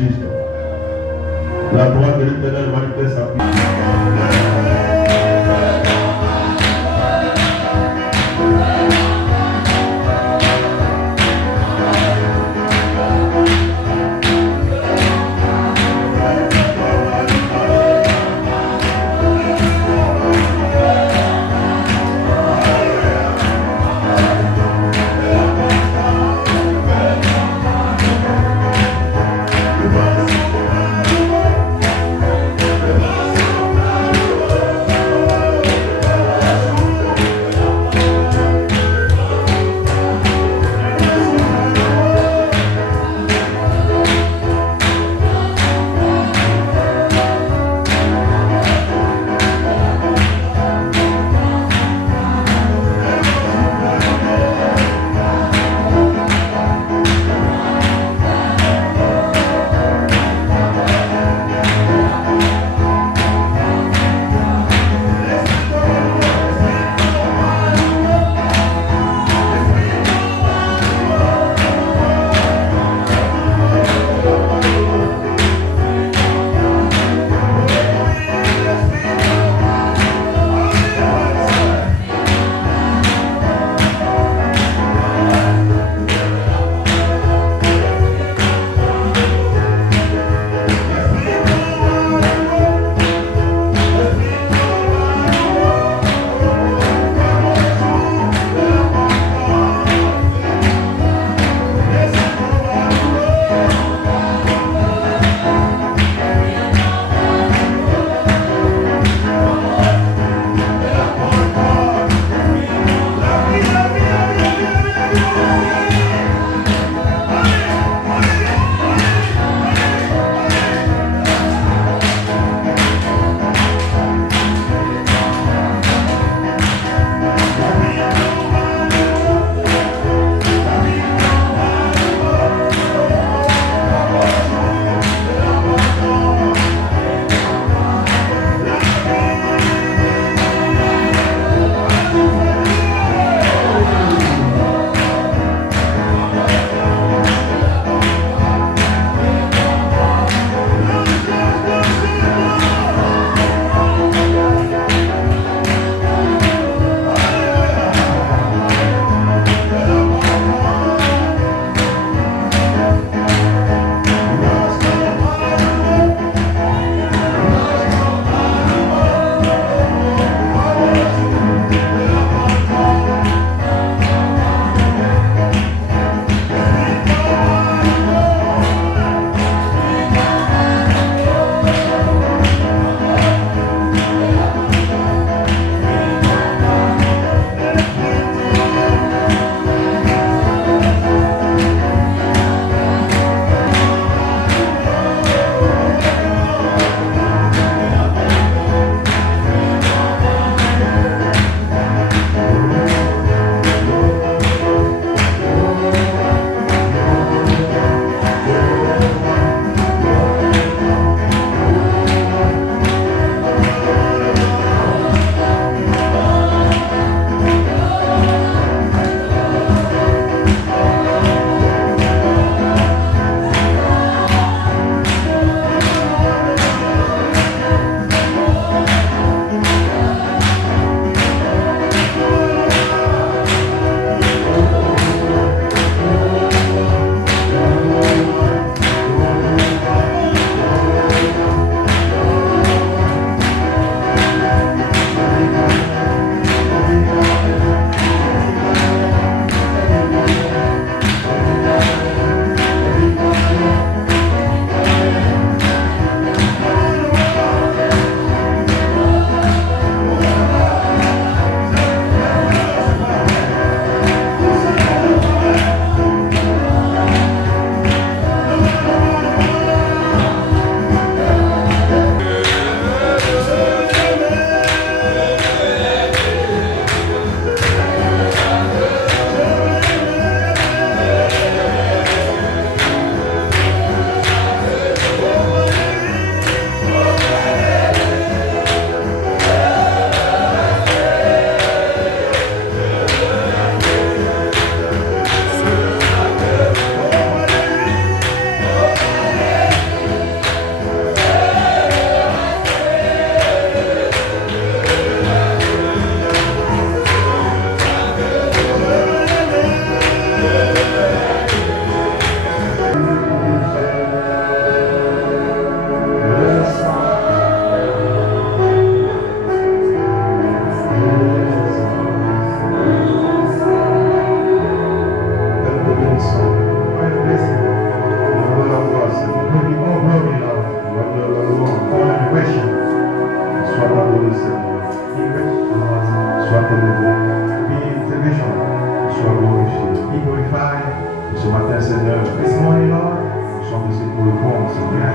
juste. La droite de l'Éternel manifeste sa puissance.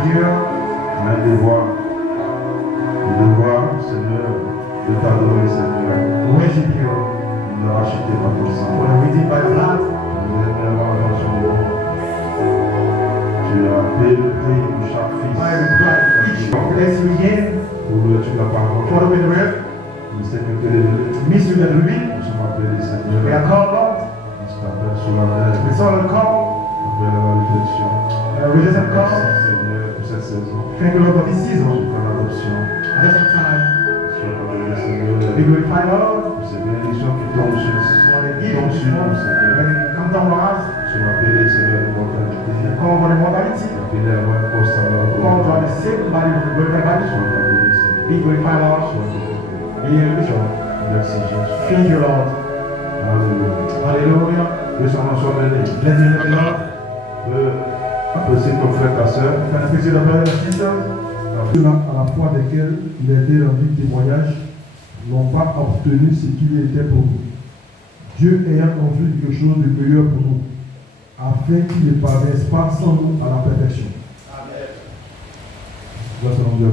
here. On a le devoir, Seigneur, de t'adorer, Seigneur. Worship you. Nous avons acheté par ton sang. For the redeemed by blood. Nous aimons la ton nom. Tu as payé le prix pour chaque fils. By the blood of each bless you again. Pour l'ouverture de la parole. For the word. Le Seigneur que les Mystery that revealed. nous sommes appelés, We Seigneur. are called Lord. On s'appelle sur la terre. We saw the call. Appelle à la réflexion. Religious call. Merci, Seigneur, pour cette saison. Thank you, Lord, for this season. Pour l'adoption. At the same time, Sois appelé, Seigneur. we glorify Lord. Pour ces bénédictions qui tombent sur nous. For the Qui evil tombent sur nous, Seigneur. when it comes down to us, Nous sommes appelés, Seigneur, de mortalité. we call for the mortality. Appelés à avoir un poste à We call for the same body of the glorified body. Sois appelé, Seigneur. Be glorified, Lord. Sois appelé. Be glorified. Merci, Jésus. Thank you, Lord. Alléluia. Hallelujah. Que son nom soit béni. Bless you, Lord. Apprécier ton frère, ta soeur. Can I speak to the brothers and sisters? Ceux-là à la foi desquels il a été rendu témoignage n'ont pas obtenu ce qu'il était pour nous. Dieu ayant construit quelque chose de meilleur pour nous, afin qu'il ne paraisse pas sans nous à la perfection. Grâce à mon Dieu.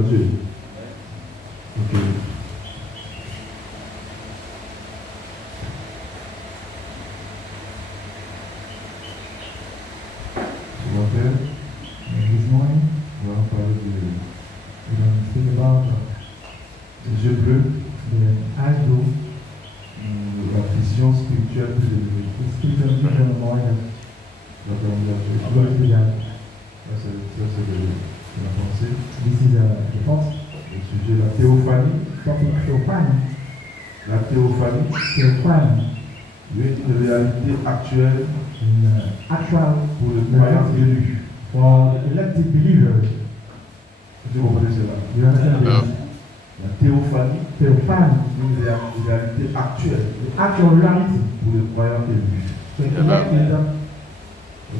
Ok. Ce matin, This morning, on va parler we're going to speak about des yeux bleus, the eyes blue, la vision spirituelle plus élevée. the spiritual vision of our life. Grâce à mon Dieu. Glory to God. Ça, c'est la pensée. This is the thought. Le sujet, la théophanie. Topic Theophany. La théophanie, Theophany une réalité actuelle in actual pour les croyants élus. for the elected believers. Vous comprenez cela? You understand this? La théophanie, Theophany, une réalité actuelle the actual reality pour les croyants élus. for the elected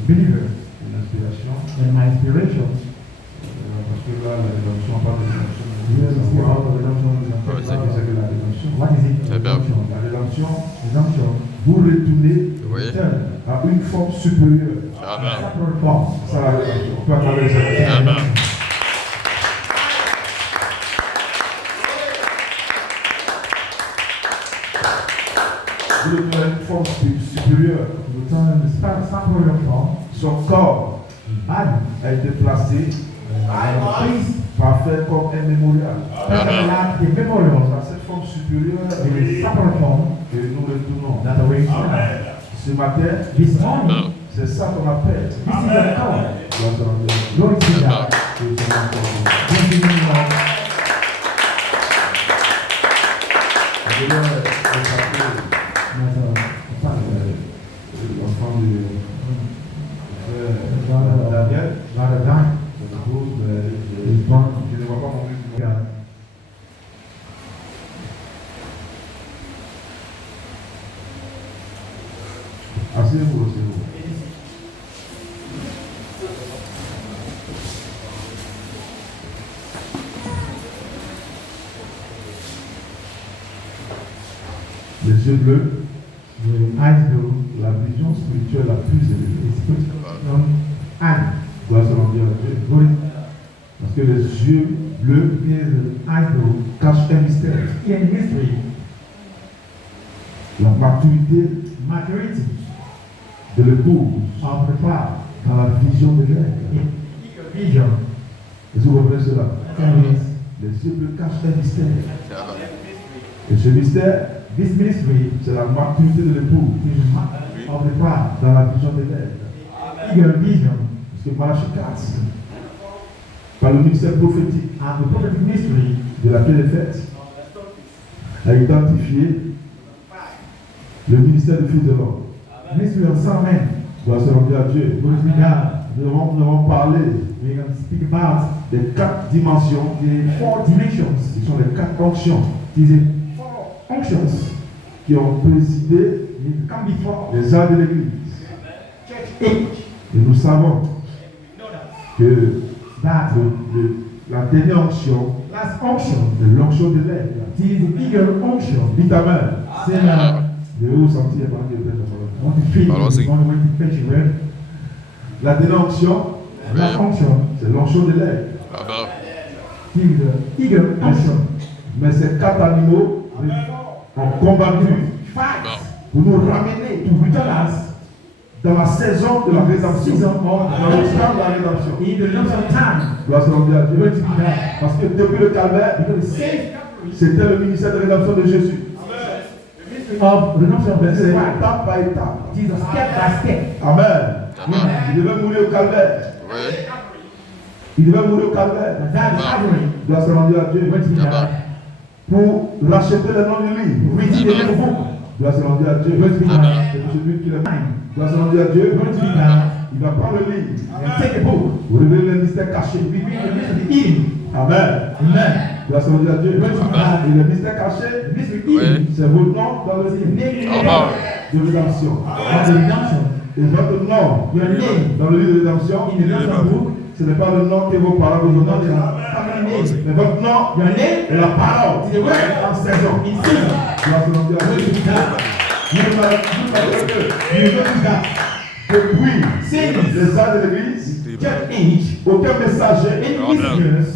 believers. Une inspiration. And my inspiration, Parce que là, la rédemption, on parle de rédemption. here we see about the redemption. C'est que la rédemption. What is it? C'est bien. Redemption. La rédemption, Redemption. vous retournez Vous voyez? Return. à une forme supérieure. Amen. Separate form. Ça, la rédemption. On peut accorder ça. Amen. Vous retournez à une forme supérieure. Return in the separate form. Son corps Body. a été placé Please. parfait comme un mémorial. Present like the memorial. Dans cette forme supérieure In the separate form que nous retournons. that we have. Ce matin, This morning, c'est ça qu'on appelle. this is the call. Grâce à Dieu. Glory to God. Que son nom soit béni. Bless the name of Je voulais rappeler l'enfant du frère Daniel. Brother Dan. Je ne vois pas mon but. God. Asseyez-vous, asseyez-vous. Les yeux bleus, The eyes blue la vision spirituelle la plus élevée. is put from eye. Grâce à Dieu. Glory. Parce que les yeux bleus Because the eyes blue cachent un mystère. in mystery, La maturité maturity de l'épouse of the cloud dans la vision de l'air. in vision. Est-ce que vous comprenez cela? And is Les yeux bleus cachent un mystère. Amen. Et ce mystère, this mystery c'est la maturité de l'épouse is of the cloud, dans la vision de l'air. eager vision, Parce que Malachie 4, par le ministère prophétique and the prophetic mystery de la paix des fêtes, a identifié le ministère du Fils de l'homme. mystery of Son of Man. Gloire soit à Dieu. Glory to God. Nous avons parlé We're going to speak about des 4 dimensions the 4 dimensions. qui sont les 4 fonctions These are 4 functions qui ont présidé that come before les âges de l'Église. church age. Et nous savons que That la dernière onction last unction est l'onction de l'air. is the eager unction. Dis ta main. Say now, Je vais vous sentir pendant que je prête la parole. I want to feel Alors, this c'est- one when you fetch it, right? La dernière onction La fonction, c'est l'onction de l'aigle. Amen. Eagle action. Mais ces 4 animaux ont combattu pour nous ramener To return us dans la saison de la rédemption. season of Dans le temps de la rédemption. in the redemption time. Gloire soit rendue à Dieu. Going to be done. Parce que depuis le calvaire, Because the same c'était le ministère de rédemption de Jésus. of redemption Mais of c'est the étape par étape. Jesus step by step. Amen. Amen. Il devait mourir au calvaire. Oui. Il devait mourir au calvaire. And that is Calvary. Gloire soit rendue à Dieu. Going to be done. Amen. Pour racheter le nom du livre. Reading the little book. Gloire soit rendue à Dieu. Going to be Amen. done. C'est celui qui le Gloire soit rendue à Dieu. Going to be done. Il va prendre le livre. And take the book. Vous révélez le mystère caché. We read the midst of the eating. Amen. Amen. Gloire soit rendue à Dieu. Going to be done. Et le mystère caché, The midst of the Oui. eating. c'est votre nom dans le livre Amen. de rédemption. Of the redemption. Et votre nom Your name dans le livre de rédemption, in the redemption book. ce n'est pas le nom que vos parents vous ont donné. Family name. Mais votre nom Your name est la parole is the word en saison. in season. Gloire soit rendue à Going to Dieu. be done. Vous savez que You know that. depuis Since les âges de l'Église, church age, aucun messager any messengers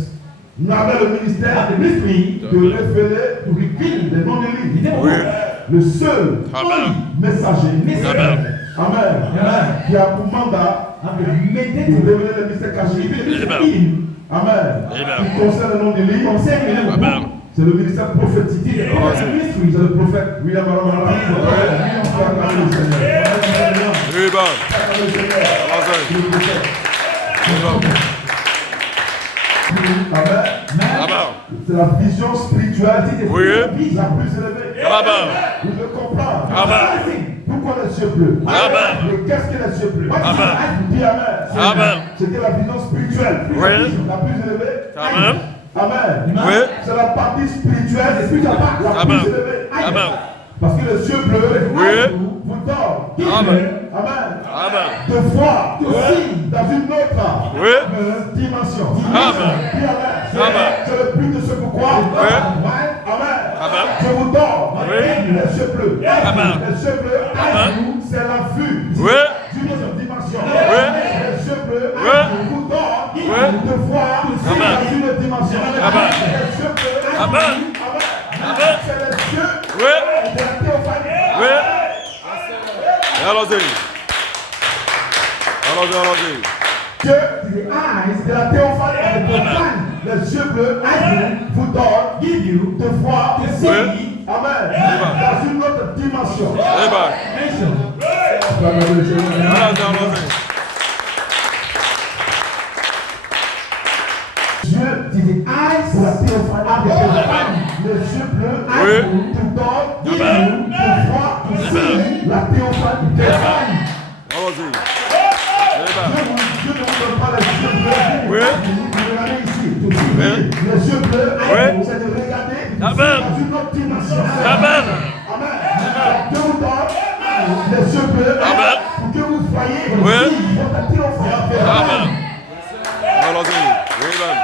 n'avait le ministère have the mystery de révéler to reveal les noms the du livre. name of Oui. God. Le seul Amen. messager, Amen. Amen, Amen. qui a pour mandat Have the de mandate révéler les mystères to cachés. reveal the Amen. eating. Amen. Amen. Qui concerne le nom du livre, Concerning the name of Amen. God. c'est le ministère prophétique. It is the mystery. C'est le prophète William Aramara. Amen. Amen. Amen. C'est la vision spirituelle Oui. la plus élevée. Amen. Vous devez comprendre. Amen. Pourquoi les cieux bleus? Amen. Mais qu'est-ce que les cieux bleus? Amen. Dis Amen. Amen. C'était la vision spirituelle. Oui. La plus élevée. Amen. Amen. Oui. C'est la partie spirituelle la Amen. plus élevée. Amen. Parce que les cieux bleus Oui. vous donnent. Amen. Amen. Amen. De voir Oui. dans une autre Oui. dimension. Amen. Dis Amen. Amen. C'est le but de ce pourquoi. Oui. Amen. Amen. Je vous donne Oui. les cieux bleus. Amen. Les cieux bleus, Amen. c'est la vue Oui. d'une autre dimension. Oui. Les cieux bleus Oui. vous donnent Oui. de voir Amen. dans une autre dimension. Amen. Les cieux bleus, Amen. Amen. c'est les cieux Oui. de la théophanie. Oui. Allons-y. Allons-y, allons-y. Dieu, the eyes de la théophanie. Les yeux bleus vous donnent, give you, de voir, de see. Oui. Amen. Amen. Dans une autre dimension. Amen. Allons-y, allons-y. Dieu, the eyes de la théophanie. Les yeux bleus Oui. vous donnent, give Amen. you, de voir, de see. La théophanie. Allons-y. Amen. Dieu ne vous donne pas les yeux bleus. Oui. Vous regardez ici. Oui. Les yeux bleus, Oui. c'est de regarder Amen. dans une autre dimension. Amen. Amen. Dieu vous donne les yeux bleus Amen. pour que vous voyez Oui. votre théophanie. Amen. Allons-y. Amen.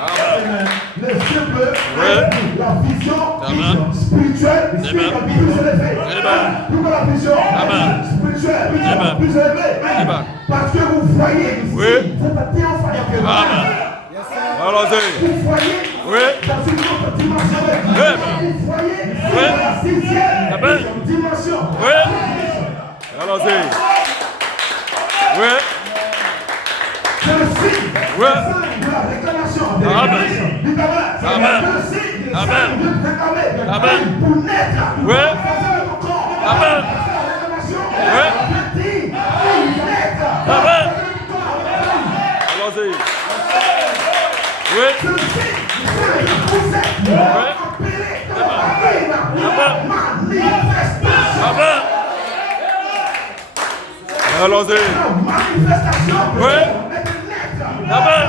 Amen. Les yeux bleus, Oui. la vision Amen. spirituelle, Amen. plus élevée. Amen. Pourquoi la vision Amen. spirituelle Amen. plus élevée? Amen. Parce que vous voyez ici Oui. votre théophanie. Amen. Allons-y. Vous voyez Oui. dans une autre dimension. Amen. Vous voyez Oui. dans la sixième Amen. dimension. Oui. Allons-y. Oui. C'est le signe. Oui. Le signe de la réclamation. Amen. Dites Amen. Amen. C'est le signe. Amen. De réclamer. Amen. Pour naître. Oui. Faisez le corps. Amen. La réclamation. Oui. Petit. Pour naître. Amen. Faisez le corps. Allons-y. Oui. C'est le signe. Vous êtes appelé dans la manifestation. Amen. Allons-y. Manifestation. Oui. Amen.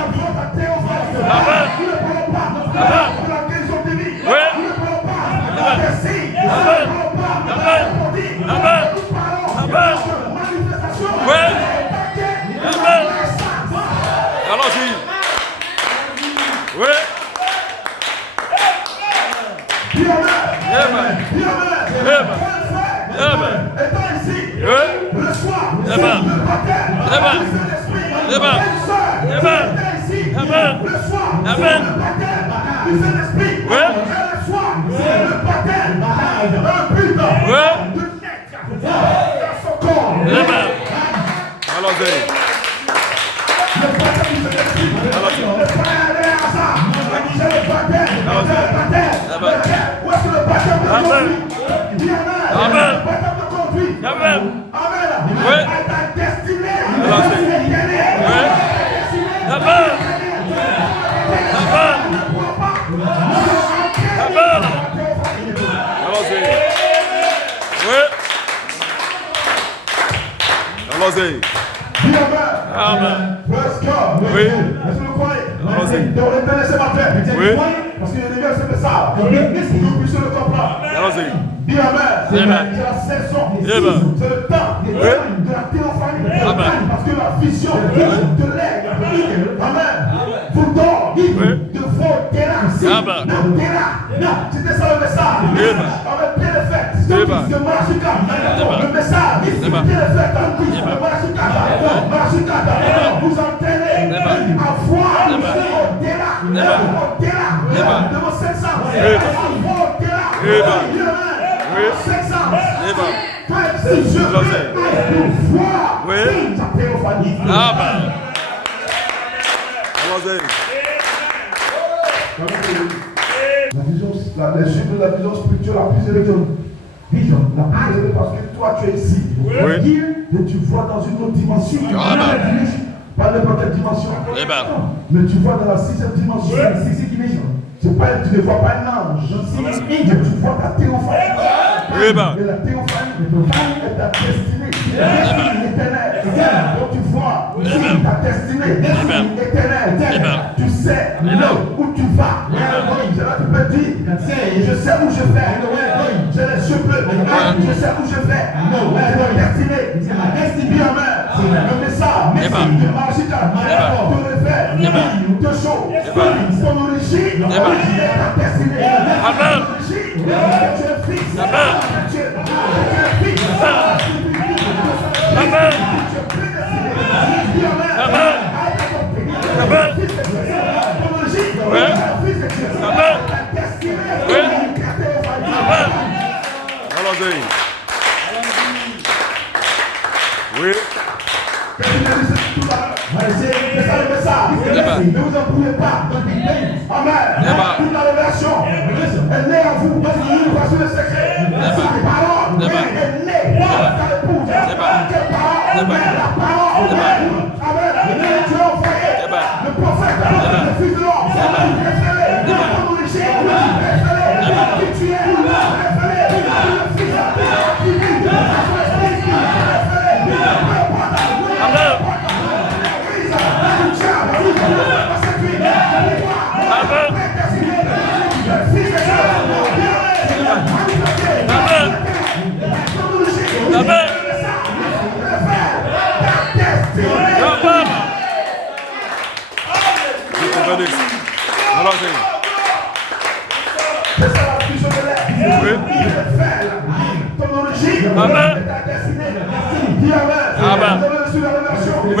Amen. Oui. Amen. Amen. Amen. Amen. Oui. Amen. Allons-y. Oui. Amen. Amen. Amen. Étant ici, Oui. le soir, Amen. le matin, Amen. Amen. Amen. Le soir, Amen. le baptême du Saint-Esprit. Ouais. Et le soir, c'est le baptême d'un but Ouais. de naître dans son corps. Amen. Allons-y. Le baptême du Saint-Esprit. Le baptême à ça. C'est le baptême. C'est le baptême. Où est-ce que le baptême de conduit? Dis Amen. Amen. Le baptême de conduit. Amen. Amen. Ouais. À ta destinée. Allons-y. Ouais. Amen. Amen. Amen. Allons-y. Oui. Allons-y. Dis Amen. Amen. Praise God. Oui. Est-ce que vous croyez? Allons-y. Donc, laissez ma paix. Oui. Parce que les gars, c'est ça. Que vous puissiez le comprendre. Allons-y. Dis Amen. Amen. C'est la saison. Amen. C'est le temps de la théophanie. Amen. Parce que la vision de l'air. Amen. Vous dort de vos terrains. Amen. Non, c'était ça le message. Amen. Avec bien le fait. Amen. De Marachika. Le message. Amen. Bien le fait. De Marachika. Vous entraînez à voir au-delà. Au-delà de vos 700. À voir au-delà. Oui. 700. Amen. Si je veux voir Oui. sa théophanie. Amen. Allons-y. La vision, les chiffres de la vision spirituelle la plus élevée. Vision, la plus élevée parce que toi tu es ici. Oui. Mais tu vois dans une autre dimension. Amen. Pas n'importe quelle dimension. Amen. Mais tu vois dans la 6e dimension. C'est pas, tu ne vois pas un ange. Mais tu vois ta théophanie. Amen. Et la théophanie est ta destinée. Éternelle. Donc tu vois ta destinée éternelle. Tu sais où tu vas. C'est là que tu peux dire, je sais où je vais. J'ai les yeux bleus. Je sais où je vais. C'est ma destinée. Amen. Le message de Marachika te révèle deux choses. Ton origine et ta destinée. Amen. Tu es fils. Amen. Tu es fils. Amen. Amen. Amen. Oui. Amen. Oui. Amen. Allons-y. Oui. C'est ça le message. Ne vous embrouillez pas. Amen. Toute la révélation, elle naît en vous. Voici le secret. La parole est née dans l'épouse. Quelle parole? La parole. Amen. Tu as envoyé le prophète, le fils de l'homme. Révélé ton origine. Révélé qui tu es. Révélé le fils qui vit. Amen. Amen. Allons-y. C'est ça la fusion de l'air. Oui. Ton origine. Amen. Ta destinée. Dis Amen. Amen. Vous avez reçu la révélation Oui. de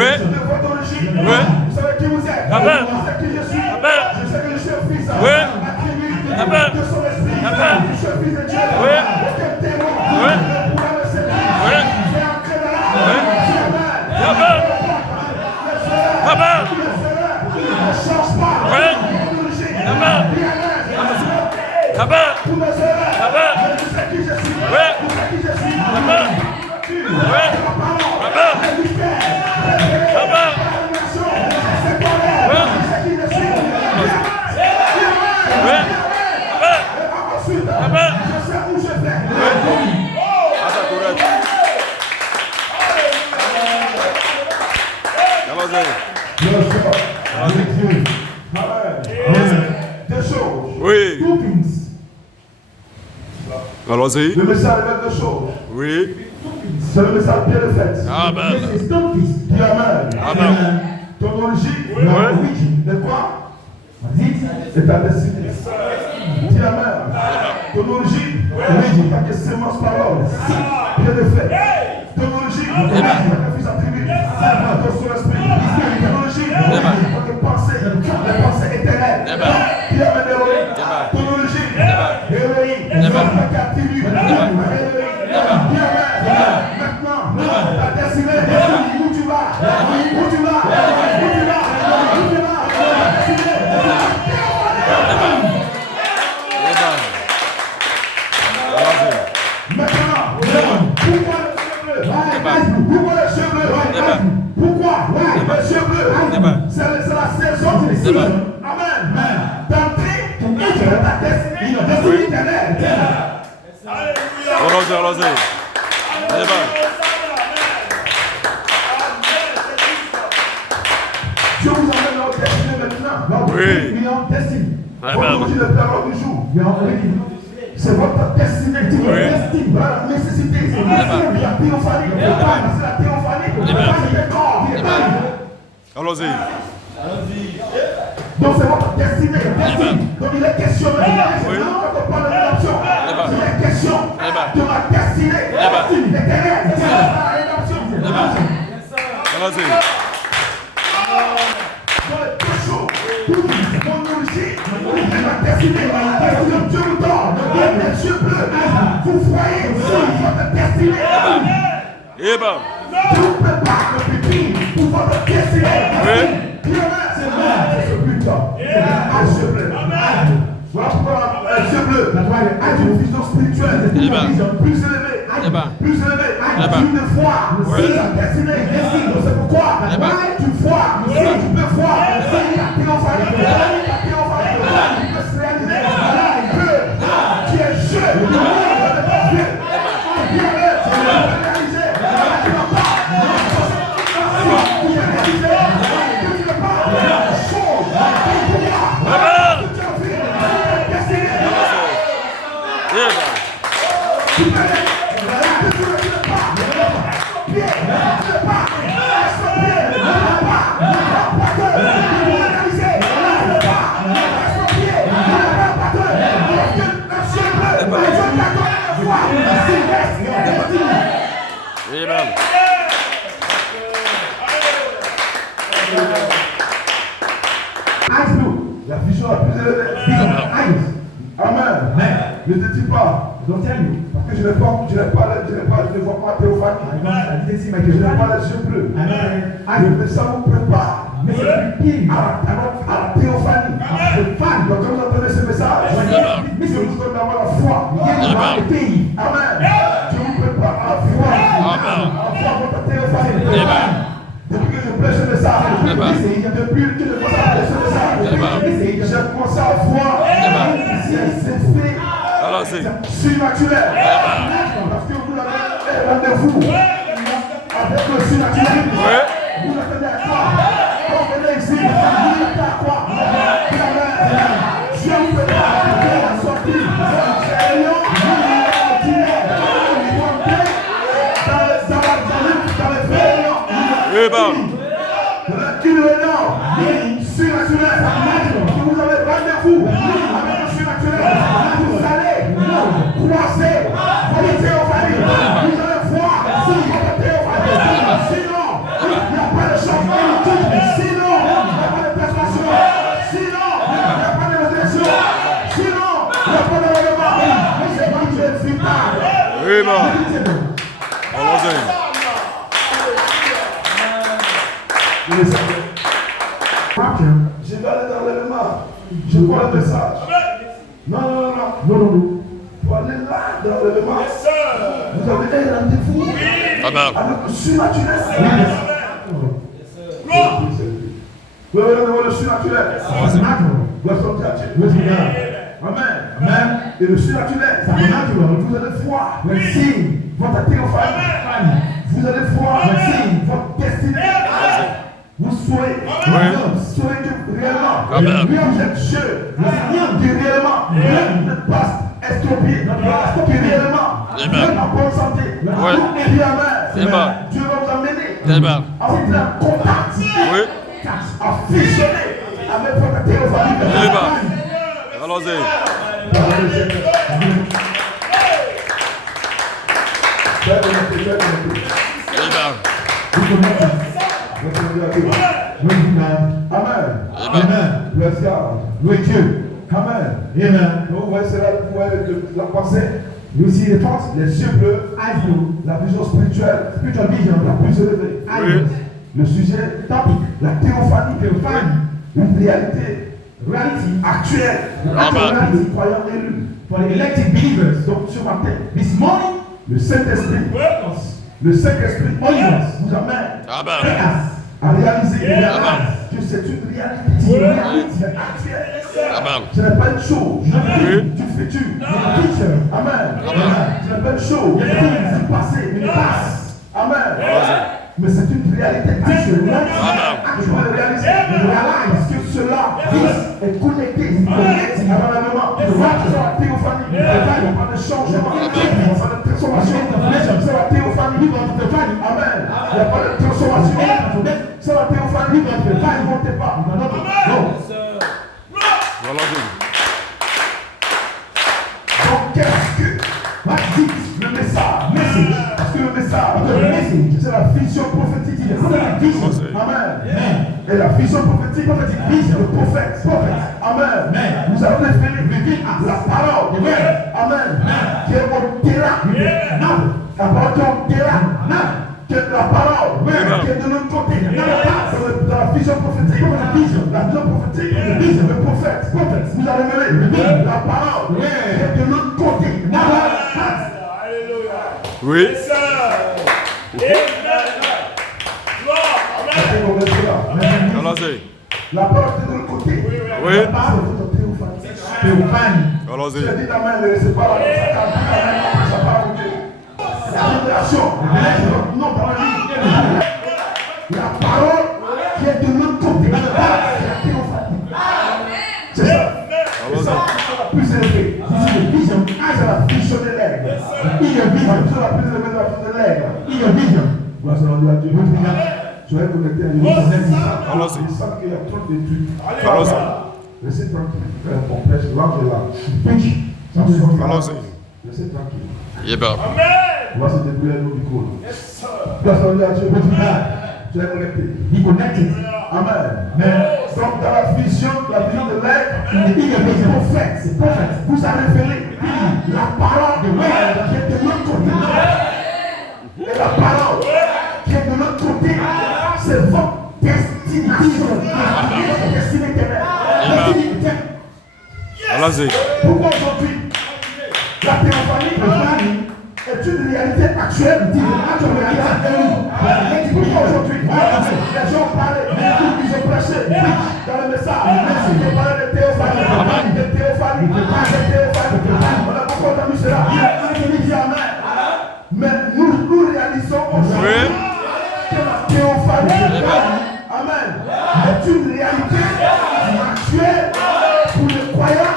votre origine. Oui. Vous savez qui vous êtes. Amen. Je sais qui je suis. Amen. Je sais que je suis un fils. Oui. Attribué Amen. de son esprit. Amen. Je suis un fils de Dieu. Oui. Aucun démon Oui. ne pourra me séduire. Oui. J'ai ancré dans la Oui. Dis Amen. Amen. Amen. Ne change pas. Oui. Mon origine. Amen. Dis Amen. Amen. Pour mes erreurs. Amen. Je sais qui je suis. Oui. Je sais qui je suis. Amen. Oui. Amen. Amen. Oui. Amen. Amen. Ah, ça correct. Allons-y. Deux choses. Oui. Two things. Allons-y. Le message avec deux choses. Oui. C'est le message bien le fait. Amen. Dis Amen. Amen. Ton origine. Oui. De quoi? C'est ta destinée. Dis Amen. Ton origine. Pas que sémence parole. Bien le fait. Ton origine. Pas que fils attribué. Ton son esprit. Amen. D'entrer dans ta destinée éternelle. Allons-y. Amen. Dieu vous emmène dans votre destinée maintenant. Oui. Comme Amen. dit le parole du jour. C'est votre destinée. La nécessité. La théophanie. C'est la théophanie. C'est le corps. Allons-y. Donc c'est votre destinée. Donc il est question maintenant. Quand on parle de l'adoption, il est question de ma destinée éternelle. Allons-y. Mon origine, ma destinée, Dieu vous donne les yeux bleus. Vous voyez votre destinée. Amen. Dieu vous prépare le pépin pour votre destinée. C'est ce but. Les yeux bleus. Voilà pourquoi les yeux bleus a une vision spirituelle plus élevée. Plus élevée. Tu ne vois sa destinée. C'est pourquoi tu vois, tu peux voir la théophanie. Tu peux se réaliser que tu es jeune. Amen. La vision la plus élevée. Amen. Ne te dis pas. Parce que je ne vois pas la théophanie. Je n'ai pas les yeux bleus. Mais ça vous prépare à la théophanie. Donc quand vous entendez ce message, je vous donne d'avoir la foi. Amen. Je vous prépare à la foi. À votre théophanie. Depuis que je prêche ce message, depuis que je commence à prêcher ce message, j'ai commencé à voir c'est fait. Surnaturel. Parce que vous avez un rendez-vous avec le surnaturel. Vous attendez à quoi? Quand vous venez ici, vous attendez à quoi? Dieu vous prépare la sortie. C'est lion, dans les frères. Une réunion surnaturelle. Vous avez rendez-vous avec le surnaturel. Vous allez croiser votre théophanie. Vous allez voir votre théophanie. Sinon, il n'y a pas de changement. Sinon, il n'y a pas de persuasion. Sinon, il n'y a pas de résurrection. Sinon, il n'y a pas de règlement. C'est pas que c'est vital. Allons-y. Je vais aller dans l'élément. Je vois le message. Non. Pour aller là dans l'élément, vous avez un rendez-vous avec le surnaturel. Le surnaturel. Amen. Et le surnaturel, vous allez voir votre théophanie. Vous allez voir votre destinée. Vous soyez que réellement, vous êtes Dieu, qui réellement ne passe estropié, qui réellement en bonne santé, Dieu va vous amener à entrer en contact, à fusionner avec votre théophanie. Allons-y. Amen. Bless God. Louez Dieu. Amen. Vous voyez la pensée. You see the thoughts, les yeux bleus, la vision spirituelle, spiritual vision, la plus élevée. Le sujet, topic, la théophanie, une réalité actuelle, des croyants élus. For the elected believers, donc ce matin, this morning, le Saint-Esprit vous amène à réaliser que c'est une réalité. C'est une réalité actuelle. Amen. Ce n'est pas une chose Oui. du futur. Amen. Ce n'est pas une chose du passé. Une passe. Amen. Mais c'est une réalité actuelle. Je peux le réaliser. Parce que cela est connecté. Normalement, sur la théophanie. Il n'y a pas de changement. Il n'y a pas de transformation. C'est la théophanie. Amen. Il n'y a pas de transformation. C'est la théophanie. Ne montez pas. Non. Donc qu'est-ce que dit le message? Parce que le message, c'est la vision prophétique. Amen. Et la vision prophétique, le prophète. Amen. Nous allons référer à la parole. Amen. Qui est au-delà. La parole qui est au-delà. Que la parole qui est de l'autre côté. Dans la vision prophétique. La vision prophétique, le prophète. Vous allez mêler la parole qui est de l'autre côté. Oui. Allons-y. La parole est de l'autre côté. Oui. La parole est de théophanie. Allons-y. Tu as dit ta main, c'est pas la parole de Dieu. La révélation. Non, pas la parole qui est de l'autre côté. C'est la théophanie. C'est ça. C'est ça. Plus élevé. C'est la vision de l'aigle. C'est la plus élevée de la vision de l'aigle. Gloire à Dieu. Soyez connectés à Jésus. Allons-y. Il semble qu'il y a trop de trucs. Allons-y. Laissez tranquille. On prêche. Là, je là. Allons-y. Laissez tranquille. Yéba. On va se débrouiller avec nos micros. Gloire à Dieu. Soyez connectés. Be connected. Amen. Donc, dans la vision de l'aigle, il y a des prophètes. Vous avez révélé la parole de l'aigle qui est de l'autre côté. Et la parole qui est de l'autre côté, c'est votre destination. Votre destinée éternelle. Allons-y. Pourquoi aujourd'hui la théophanie est une réalité actuelle? Pourquoi aujourd'hui les gens parlaient, ils ont prêché dans le message, ils parlaient de théophanie, on a beaucoup entendu cela. Mais nous réalisons aujourd'hui que la théophanie, amen, est une réalité actuelle pour les croyants.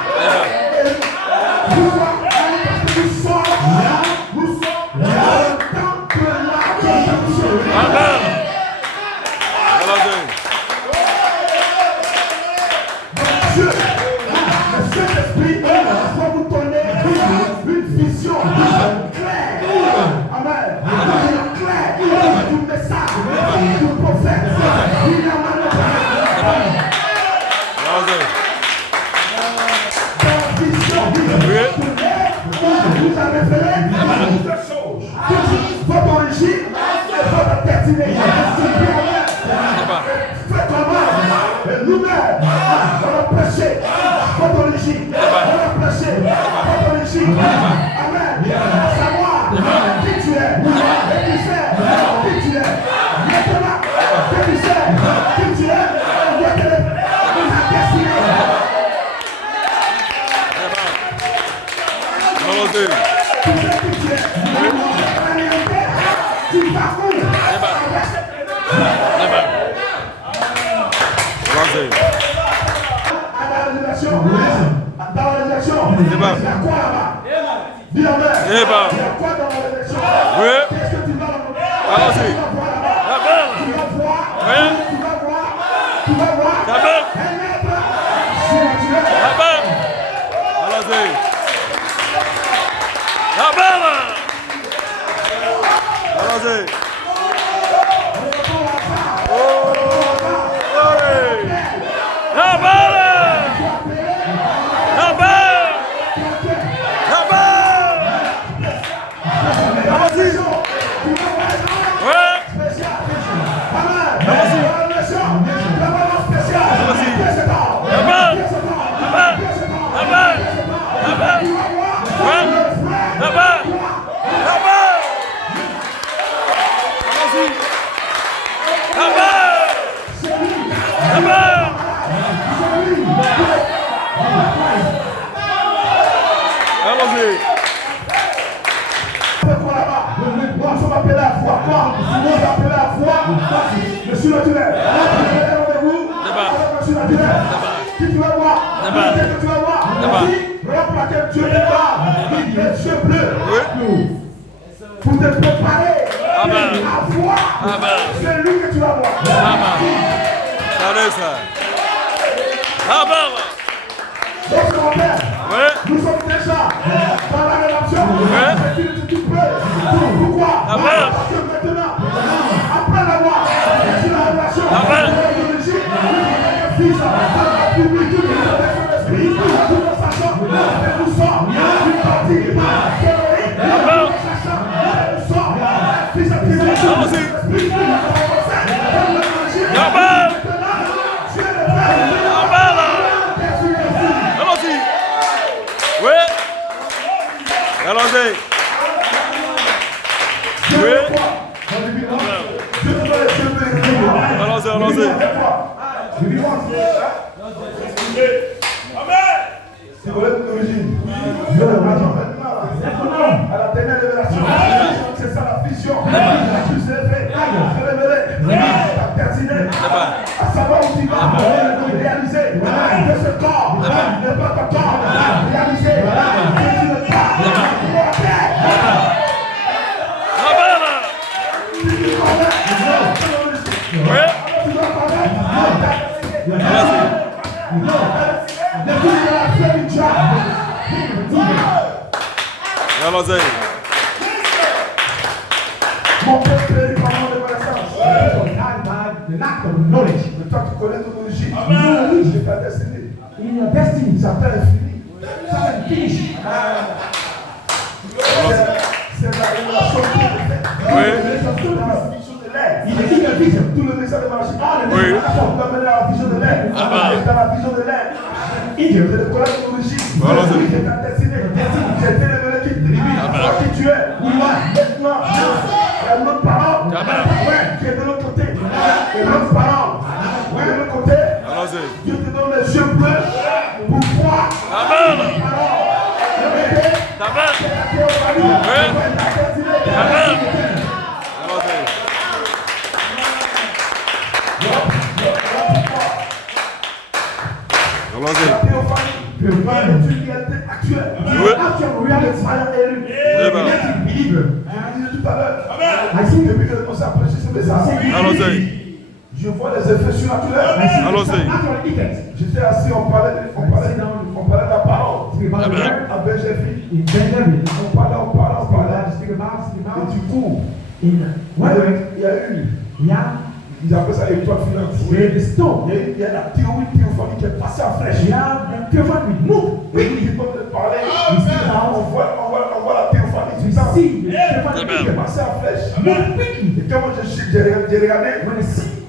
Votre origine et votre destinée. Faites la main. Et nous-mêmes, on a prêché votre origine. On a prêché votre origine. Amen. Savoir qui tu es. Et tu sais qui tu es. Maintenant, que tu sais qui tu es, on doit te révéler ta destinée. Tu sais qui tu es. Tu vas où? Dans la révélation, il y a quoi là-bas? Dis amen. Il y a quoi dans la révélation? Qu'est-ce que tu vas voir? Tu vas voir là-bas. Tu vas voir. Tu vas voir. Un être surnaturel. Allons-y. Allons-y. Qui tu vas voir? Amen. Qu'est-ce que tu vas voir? Amen. Raison pour laquelle Dieu est là. Les yeux bleus. Pour te préparer Amen. à voir Amen. celui que tu vas voir. Amen. Allez, ça. Amen. Donc, mon Père, Oui. nous sommes déjà dans la rédemption. Ouais. C'est une petite preuve. Pourquoi? Amen. Parce que maintenant, après l'avoir reçu la révélation, Amen. de l'origine, le Fils, de la public, de l'Esprit, tout en sachant que nous sommes une partie théorique, Amen. sachant que nous sommes fils à Christ, Allons-y. l'Esprit, de l'origine. Amen. Maintenant, Dieu le fait. Amen. Allons-y. Oui. Allons-y. Oui. Allons-y, allons-y. C'est vrai de l'origine. À la dernière révélation, c'est ça la vision. Tu s'est fait, se révéler, ta destinée, à savoir où tu vas, réaliser que ce corps n'est pas ton corps, réaliser que tu ne pas pour la terre. Oui. Tu dois connaître Allons-y. mon père périt par mon de connaissance. Mais toi, tu connais ton origine. C'est ta destinée. Ça t'est fini. C'est la révélation de Dieu. Oui. Dans la vision de l'air. Tout le message de Malachie. Oui. On va mener à la vision de l'air. Amen. Dans la vision de l'air. Je te connais ton origine. Allons-y. C'est ta destinée. J'ai été révélé qui tu es. Maintenant, il y a une autre parole. Qui est de l'autre côté. Et l'autre parole. De l'autre côté. Allons-y. Dieu te donne les yeux bleus pour voir. Amen. La Amen. théophanie. Oui. Ta destinée. Amen. Allons-y. Allons-y. La théophanie. C'est une réalité actuelle. Oui. Tout à l'heure. Depuis que on s'est prêché ce message. Allons-y. Je vois les effets surnaturels. Allons-y. J'étais assis, on parlait de la parole. Amen. À Benjamin. On parlait. Et du coup, il y a eu, ils appellent ça étoile filante. Il y a la théorie théophanique qui est passée en flèche. Et lui, il peut te parler. On voit la théophanie. C'est ça. Qui est passée en flèche. Et quand moi j'ai regardé,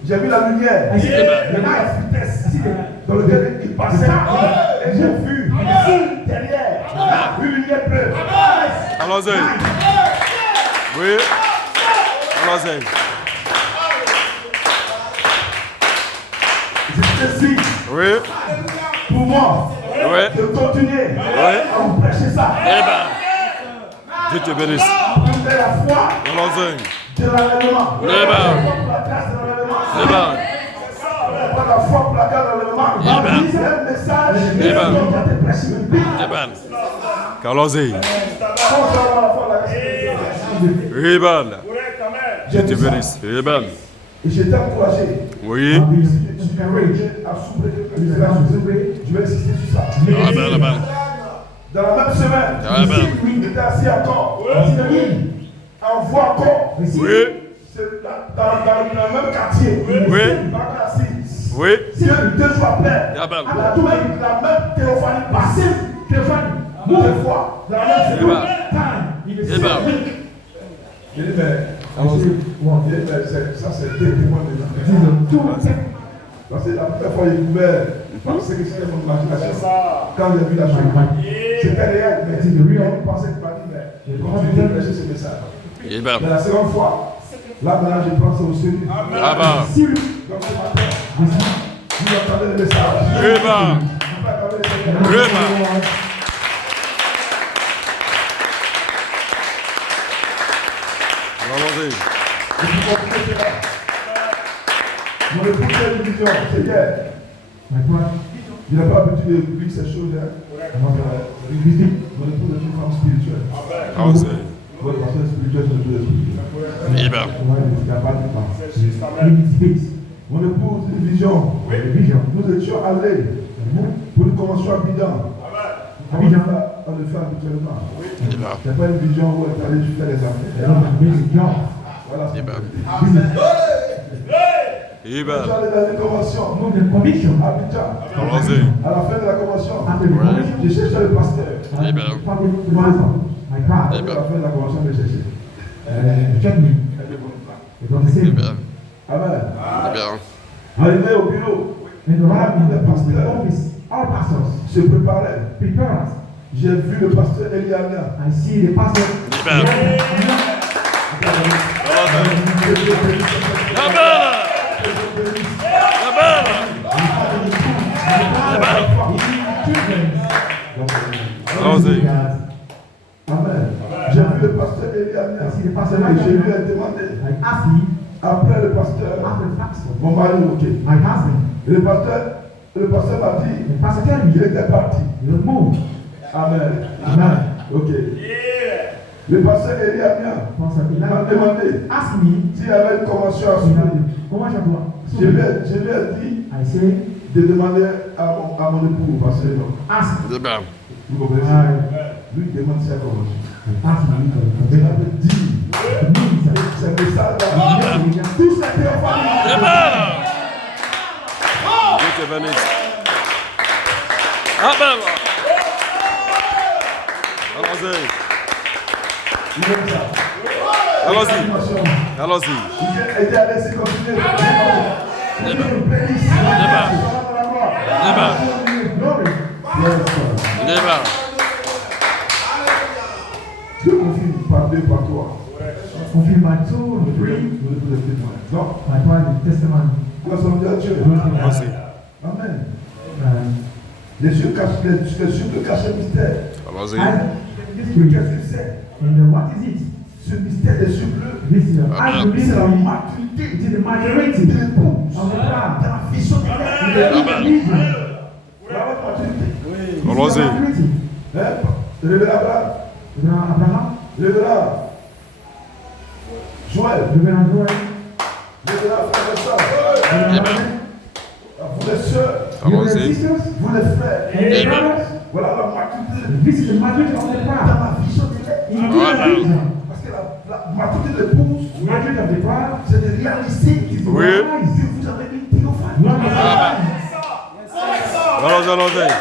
j'ai vu la lumière. J'ai vu la vitesse dans laquelle il passait. Et j'ai vu derrière une lumière bleue. Allons-y. Oui. Allons-y. Je décide Oui. pour moi Oui. de continuer à vous prêcher ça. Eh ben. Dieu te bénisse. Pour la foi Allons-y. de l'enlèvement. Eh ben. Pour la grâce de l'enlèvement. Eh ben. Pour la foi pour la grâce de l'enlèvement. Eh ben. C'est un message Eh ben. qui a été prêché. Eh ben. Allons-y. Comment ça va la foi de la grâce de l'enlèvement? Eh ben. Dieu te bénisse. Eh ben. Et j'étais encouragé. Oui. À souffrir. Je vais insister sur ça. Amen, amen. Dans la même semaine, Amen. il était assis encore. On voit encore. Oui. C'est dans le même quartier. Oui. Pas assis. Oui. C'est deux jours après. Amen. La même théophanie passée. Deux fois. Dans la même Eh ben. semaine. Eh ben. Il dit, mais ça c'est deux témoins de la parce que la première fois il pouvait penser que c'était mon imagination. Quand il a vu la chose, c'était réel, mais il pensait qu'il m'a dit, mais continue de prêcher ce message. Eh ben. Mais la seconde fois, là maintenant je prends ça au sérieux. Amen. Donc ce matin, vous entendez le message. Eh ben. Vous entendez le message. Eh ben. Allons-y. Mon épouse a une vision, c'est hier. Je n'ai pas l'habitude de publier ces choses. Hein. Mon épouse est une femme spirituelle. Allons-y. Votre pasteur spirituel, c'est le spirituel. Amen. Il n'y a pas de temps. Mon épouse, une vision. Nous étions allés pour une convention à Bidan. On le fait habituellement. Amen. Ce n'est pas une vision où elle est allée faire les affaires. Voilà. Amen. Nous Amen. sommes allés dans une convention à Bidan. Allons-y. À la fin de la convention, Ouais. je cherchais le pasteur. Amen. À la fin de la convention, je cherchais. Amen. Amen. Amen. Arrivé au bureau, All pastors se préparait. prepare us. J'ai vu le pasteur Eliana. I see the pastor. Amen. Allons-y. Amen. J'ai vu le pasteur Eliana. I see the pastor. Et je lui ai demandé. I asked him, Après le pasteur, after the pastor, mon mari, ok. my husband, Et le pasteur m'a dit the pastor told qu'il me, était parti. you move. Amen. Amen. Ok. Le pasteur Eliana Pastor m'a Elijah demandé asked me, s'il y avait une convention à suivre. comment je dois? Je lui ai dit I say, de demander à mon époux, parce que non. ask. Amen. Vous comprenez? I Lui demande si il y a convention. ask me. Je l'avais dit. C'est le message là. Tous les théophanies. Amen. Dieu te bénisse. Amen. Allons-y. Il aime ça. Allons-y. Allons-y. Il dit allez, c'est continuer. Amen. Amen. Dieu confie par deux, par trois. Confirm my two, three, Nous ne pouvons plus moins. Donc, my private testimony. nous sommes à Dieu. Allons-y. Amen. Uh, Les yeux cachent le mystère. Allons-y. this Qu'est-ce week, que c'est? and what is it? Ce mystère des yeux bleus, This is Amen. c'est la it maturité is the de maturity l'épouse. of the Dans bride. la vision de l'air. Amen. La maturité. Allons-y. Hein? Révélez Abraham. Abraham, Révélez Joël. Reverend Joel, Révélez frère et sœurs. Amen. Vous les sœurs. Reverend Allons-y. sisters, Vous les frères. and the Amen. brothers. Voilà la maturité This is the maturity of the dans bride. la vision de l'air. In the vision, Parce que la maturité de l'épouse, the maturity of the bride c'est de réaliser is the Oui. rise. que vous avez une théophanie. Not the bride. Allons-y. Allons-y.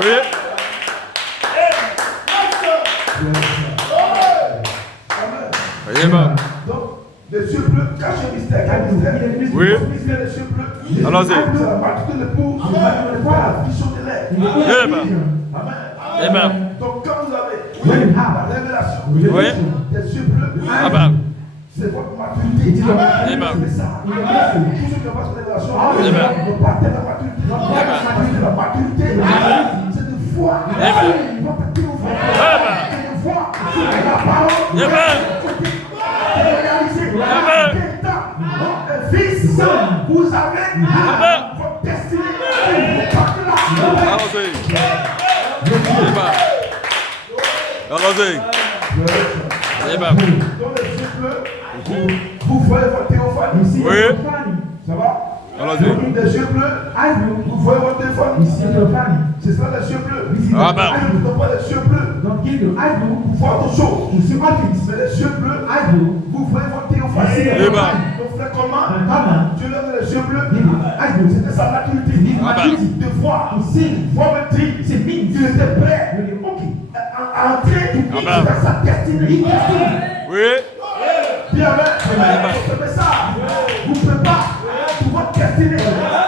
Oui. Amen. Donc, les yeux bleus cachent le mystère. Quel mystère? Oui. Le mystère des yeux bleus. Allons-y. C'est la maturité de l'épouse. La vision de l'air. Amen. Amen. Amen. Donc, quand vous avez When you la have révélation Oui. des yeux bleus, Amen. c'est votre maturité. Amen. C'est ça. Tous ceux qui n'ont pas cette révélation, Amen. ne pas la maturité. La maturité, c'est de foi. Amen. Votre théophanie, Amen. c'est de foi. La parole. Amen. C'est réalisé. Amen. Quel temps? Fils, vous avez Amen. votre destinée. Vous partez là. Allons-y. Amen. Allons-y. Amen. Dans les yeux bleus, vous voyez votre théophanie. you see Oui. the Theophany. Ça va? Allons-y. Les yeux bleus, I do. vous voyez votre You théophanie. see the Theophany. C'est ça les yeux bleus. This is the Amen. Je ne donne pas les yeux bleus Don't give you. I do. pour voir d'autres choses. You see all things. Mais les yeux bleus, I do. vous voyez votre You see théophanie. the Amen. Theophany. Donc frère, comment? And come Dieu donne les yeux bleus. I do. C'était sa maturité. Amen. De voir. You see. Voir me dire C'est means. qu'il était prêt You say, okay. à entrer Amen. dans sa destinée. Oui. Bien, amen. C'est ça. Vous ne pouvez pas pour votre destinée.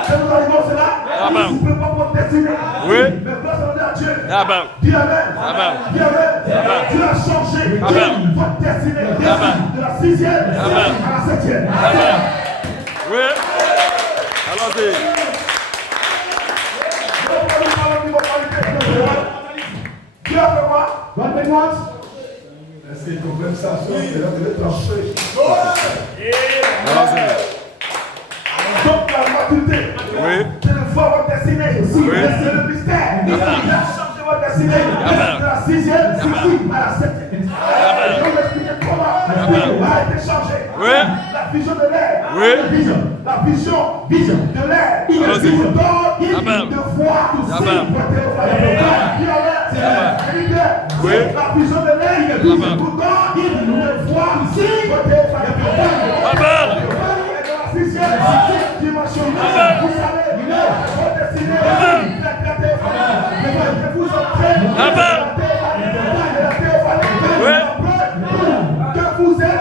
Quand nous arrivons cela, Amen. vous ne pouvez pas pour votre destinée. Oui. Mais grâce à Dieu. Amen. Dis amen. Amen. Dis amen. Amen. Dieu a changé Amen. votre destinée Amen. de la 6e Amen. à la 7e. Amen. Oui. Allons-y. Dieu a fait quoi? God made what? Est-ce qu'ils comprennent ça? C'est là de trancher. Allons-y. Donc la maturité, Oui. c'est le transforme votre destinée. C'est le mystère. Il a changé votre destinée. De la 6e à la 7e. Je vais vous expliquer comment a été changé. La vision de l'air. La vision de l'air. Vous donne de voir tout ça. La vision de l'air. Vous donne de voir ici. Dimension. Vous savez, votre destinée vous entraîne que vous êtes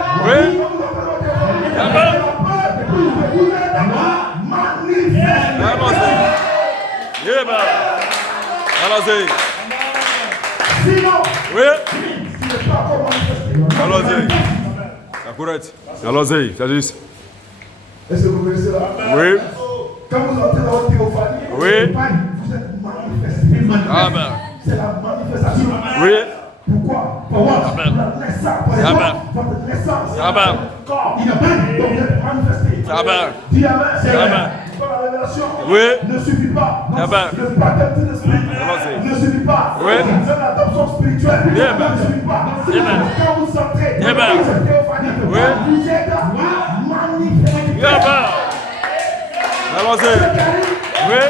sinon, il n'est pas encore manifesté. Allons-y, c'est juste. Est-ce que vous connaissez cela? Oui. Quand vous entrez dans votre théophanie, vous êtes manifesté. Amen. C'est la manifestation. Oui. Pourquoi? Pour la naissance. Votre naissance. Votre corps. Donc vous êtes manifesté. Dis Amen. La révélation ne suffit pas. Le baptême de l'esprit ne suffit pas. Même l'adoption spirituelle ne suffit pas. Quand vous entrez dans cette théophanie, vous êtes manifesté. Allons-y. Oui.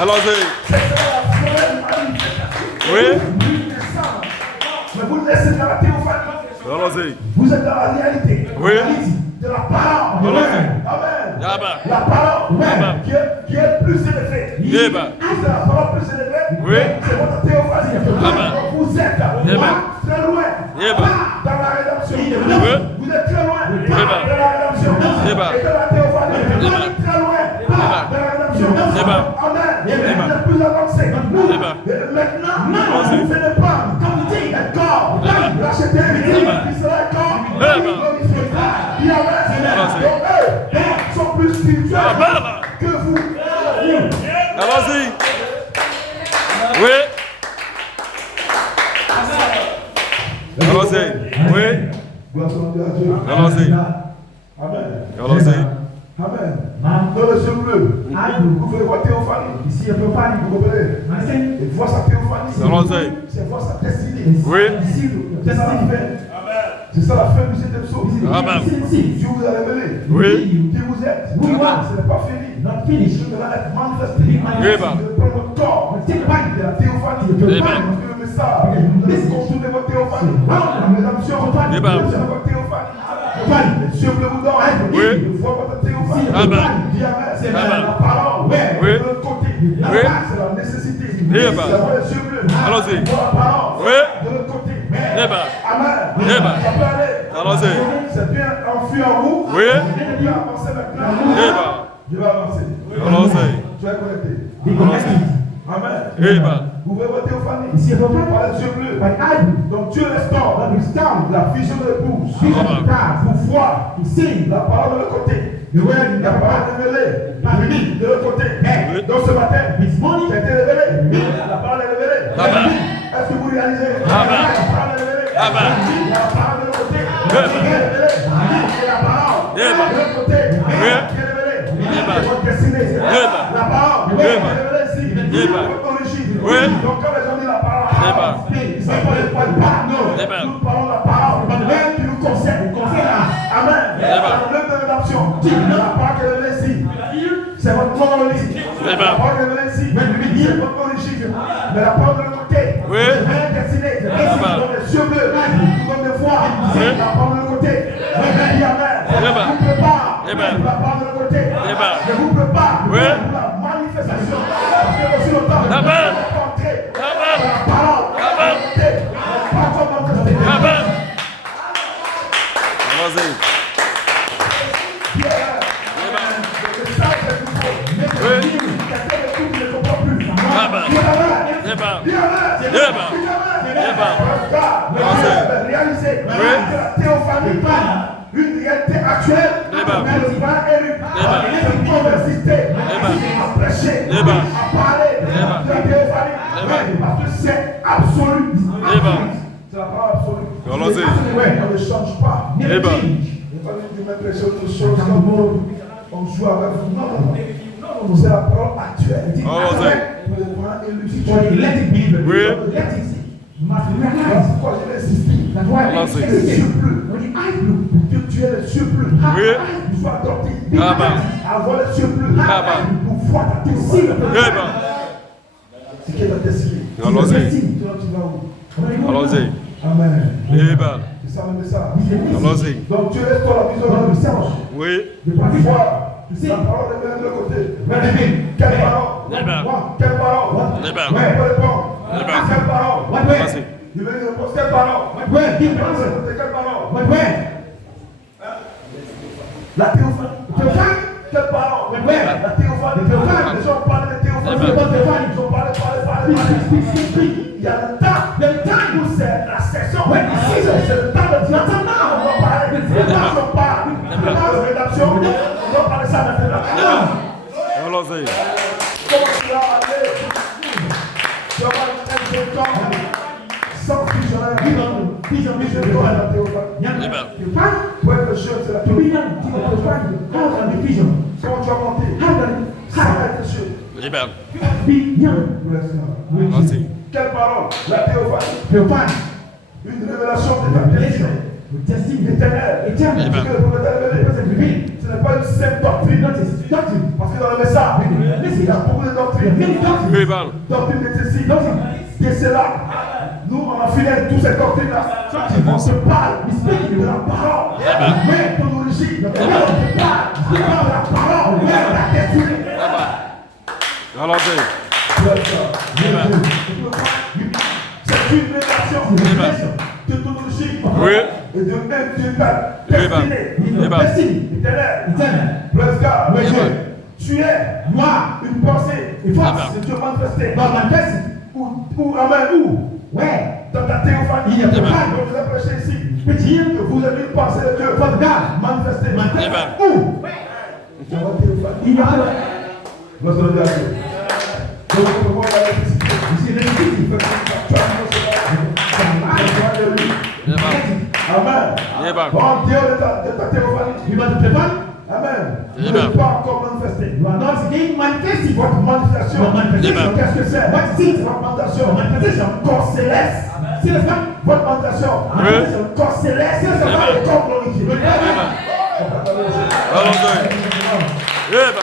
Allons-y. Oui. Mais vous laissez dans la théophanie. Allons-y. Vous êtes dans la réalité. Oui. De la parole. Amen. La parole qui est plus élevée. C'est la parole plus élevée. C'est votre théophanie. Vous êtes très loin dans la rédemption. Vous êtes très loin dans la rédemption. Et dans la théophanie, vous êtes très loin dans la rédemption. Amen. Vous êtes plus avancé. Maintenant, vous faites le pas. Comme dit, un corps. L'acheter, il sera un corps. Il y a eux sont plus spirituels que vous. Allons-y. Oui. Allons-y. Oui. Allons-y. Amen. Allons-y. Amen. Dans le ciel bleu, vous pouvez voir théophanie. Ici, il peut pas, vous comprenez? Et voir sa théophanie. Allons-y. C'est voir sa destinée. Oui. C'est ça la fin. C'est ça la fin du 7e psaume. Amen. Dieu vous a révélé. Oui. Qui vous êtes. Ce n'est pas fini. Je vais être manifesté. Je vais prendre votre corps. De la théophanie. Le message. Le contour de votre théophanie. La rédemption. De votre théophanie. Dieu vous donne. Oui. Voit votre théophanie. Amen. C'est la parole. Oui. De l'autre côté. C'est la nécessité. C'est les yeux bleus. Allons-y. La parole. Oui. De l'autre côté. Amen. Allons-y. C'est bien enfui en vous. Oui. Tu vas avancer maintenant. Je vais avancer. Allons-y. Tu vas connecter. Amen. Vous voyez votre théophanie. Ici, on parle par les yeux bleus. Donc Dieu restaure la vision de l'épouse. Pour voir la parole de l'autre côté. La parole révélée de l'autre côté. Donc ce matin, ça a été révélé. La parole est révélée. Est-ce que vous réalisez? La parole est révélée. La parole de l'autre côté est révélée. Et la parole de l'autre côté est révélée. C'est votre destinée. La parole est révélée ici. Votre origine. Donc quand les gens disent la parole, ils ne savent pas les points de part. Non. Nous parlons de la parole qui nous concerne. Amen. L'œuvre de rédemption. La parole qui est révélée ici. C'est votre origine. La parole qui est révélée ici. C'est votre origine. Mais la parole de l'autre côté est destinée. Dans les yeux bleus. Nous donnons des voix. La parole de l'autre côté. Amen. Vous prépare. La parole de l'autre côté. Je vous prépare pour la manifestation. Parce que aussi longtemps, vous Amen. la parole. Pas comme manifester. Allons-y. Réaliser que la théophanie, une réalité actuelle, Amen. le pas élu, il faut résister à prêcher, Amen. à parler de la théophanie, Amen. parce que c'est absolu. Amen. C'est la parole absolue. Allons-y. Ouais, on ne change pas. Amen. Il n'est pas de mettre les autres choses comme on joue avec vous. Non, c'est la parole actuelle. Allons-y. Le grand élu, si tu es Oui. pourquoi je vais insister. Allons-y. Tu es le surplus. Tu es le surplus. Oui. Il faut adopter. Amen. Avoir le surplus. Amen. Pour voir ta destinée. Amen. C'est qui est ta destinée. Allons-y. Toi, tu vas où? Allons-y. Amen. Amen. C'est ça, même ça. Allons-y. Donc tu restes toi la vision de l'essence. Oui. De parfois, la parole est même de l'autre côté. Quelle parole? Amen. Quelle parole? Amen. Ouais, pas répondre. Amen. Quelle parole? Allons-y. Il veut une réponse. Quelle parole? Ouais, Quelle parole? ouais. La théophanie. Quelle parole? La théophanie. Les gens parlent de théophanie. Ils ont parlé. Il y a le temps où c'est la session. C'est le temps de Dieu. Maintenant, on va parler. Maintenant, on parle. Maintenant, de rédaction. On va parler ça maintenant. Allons-y. Comment tu vas aller? Tu vas être un temps sans visionnaire. À la théophanie. Amen. Pour être jeune, c'est la théophanie. Comment tu vas monter? Ça va être jeune. Amen. Allons-y. Quelle parole? La théophanie. Une révélation de ta destinée éternelle. Amen. Ce n'est pas une simple doctrine. Parce que dans le message, il y a beaucoup de doctrines. Amen. Doctrine de ceci, de cela. Nous, on a fini toutes ces doctrines-là. On se parle de la parole. Mais ton origine, on se parle de la parole. De la destinée. Allons-y. C'est une révélation de ton origine. Oui. Et de même du peuple. Destinée. Éternelle. Praise God. Amen. Tu es une pensée. Amen. De Dieu manifesté. Ou amen. Où? Dans ta théophanie. Amen. Donc vous avez prêché ici. Que vous avez une pensée de Dieu. Manifesté. Amen. Où? Dans votre théophanie. Gloire à Dieu. Donc on voit la nécessité. Amen. Amen. Bon Dieu de ta théophanie. Amen. Vous Amen. n'êtes pas encore manifesté. Votre manifestation. Amen. Qu'est-ce que c'est? Votre manifestation. Corps céleste. Votre manifestation. Oui. Corps céleste. Et corps glorifié. Allons-y. Amen.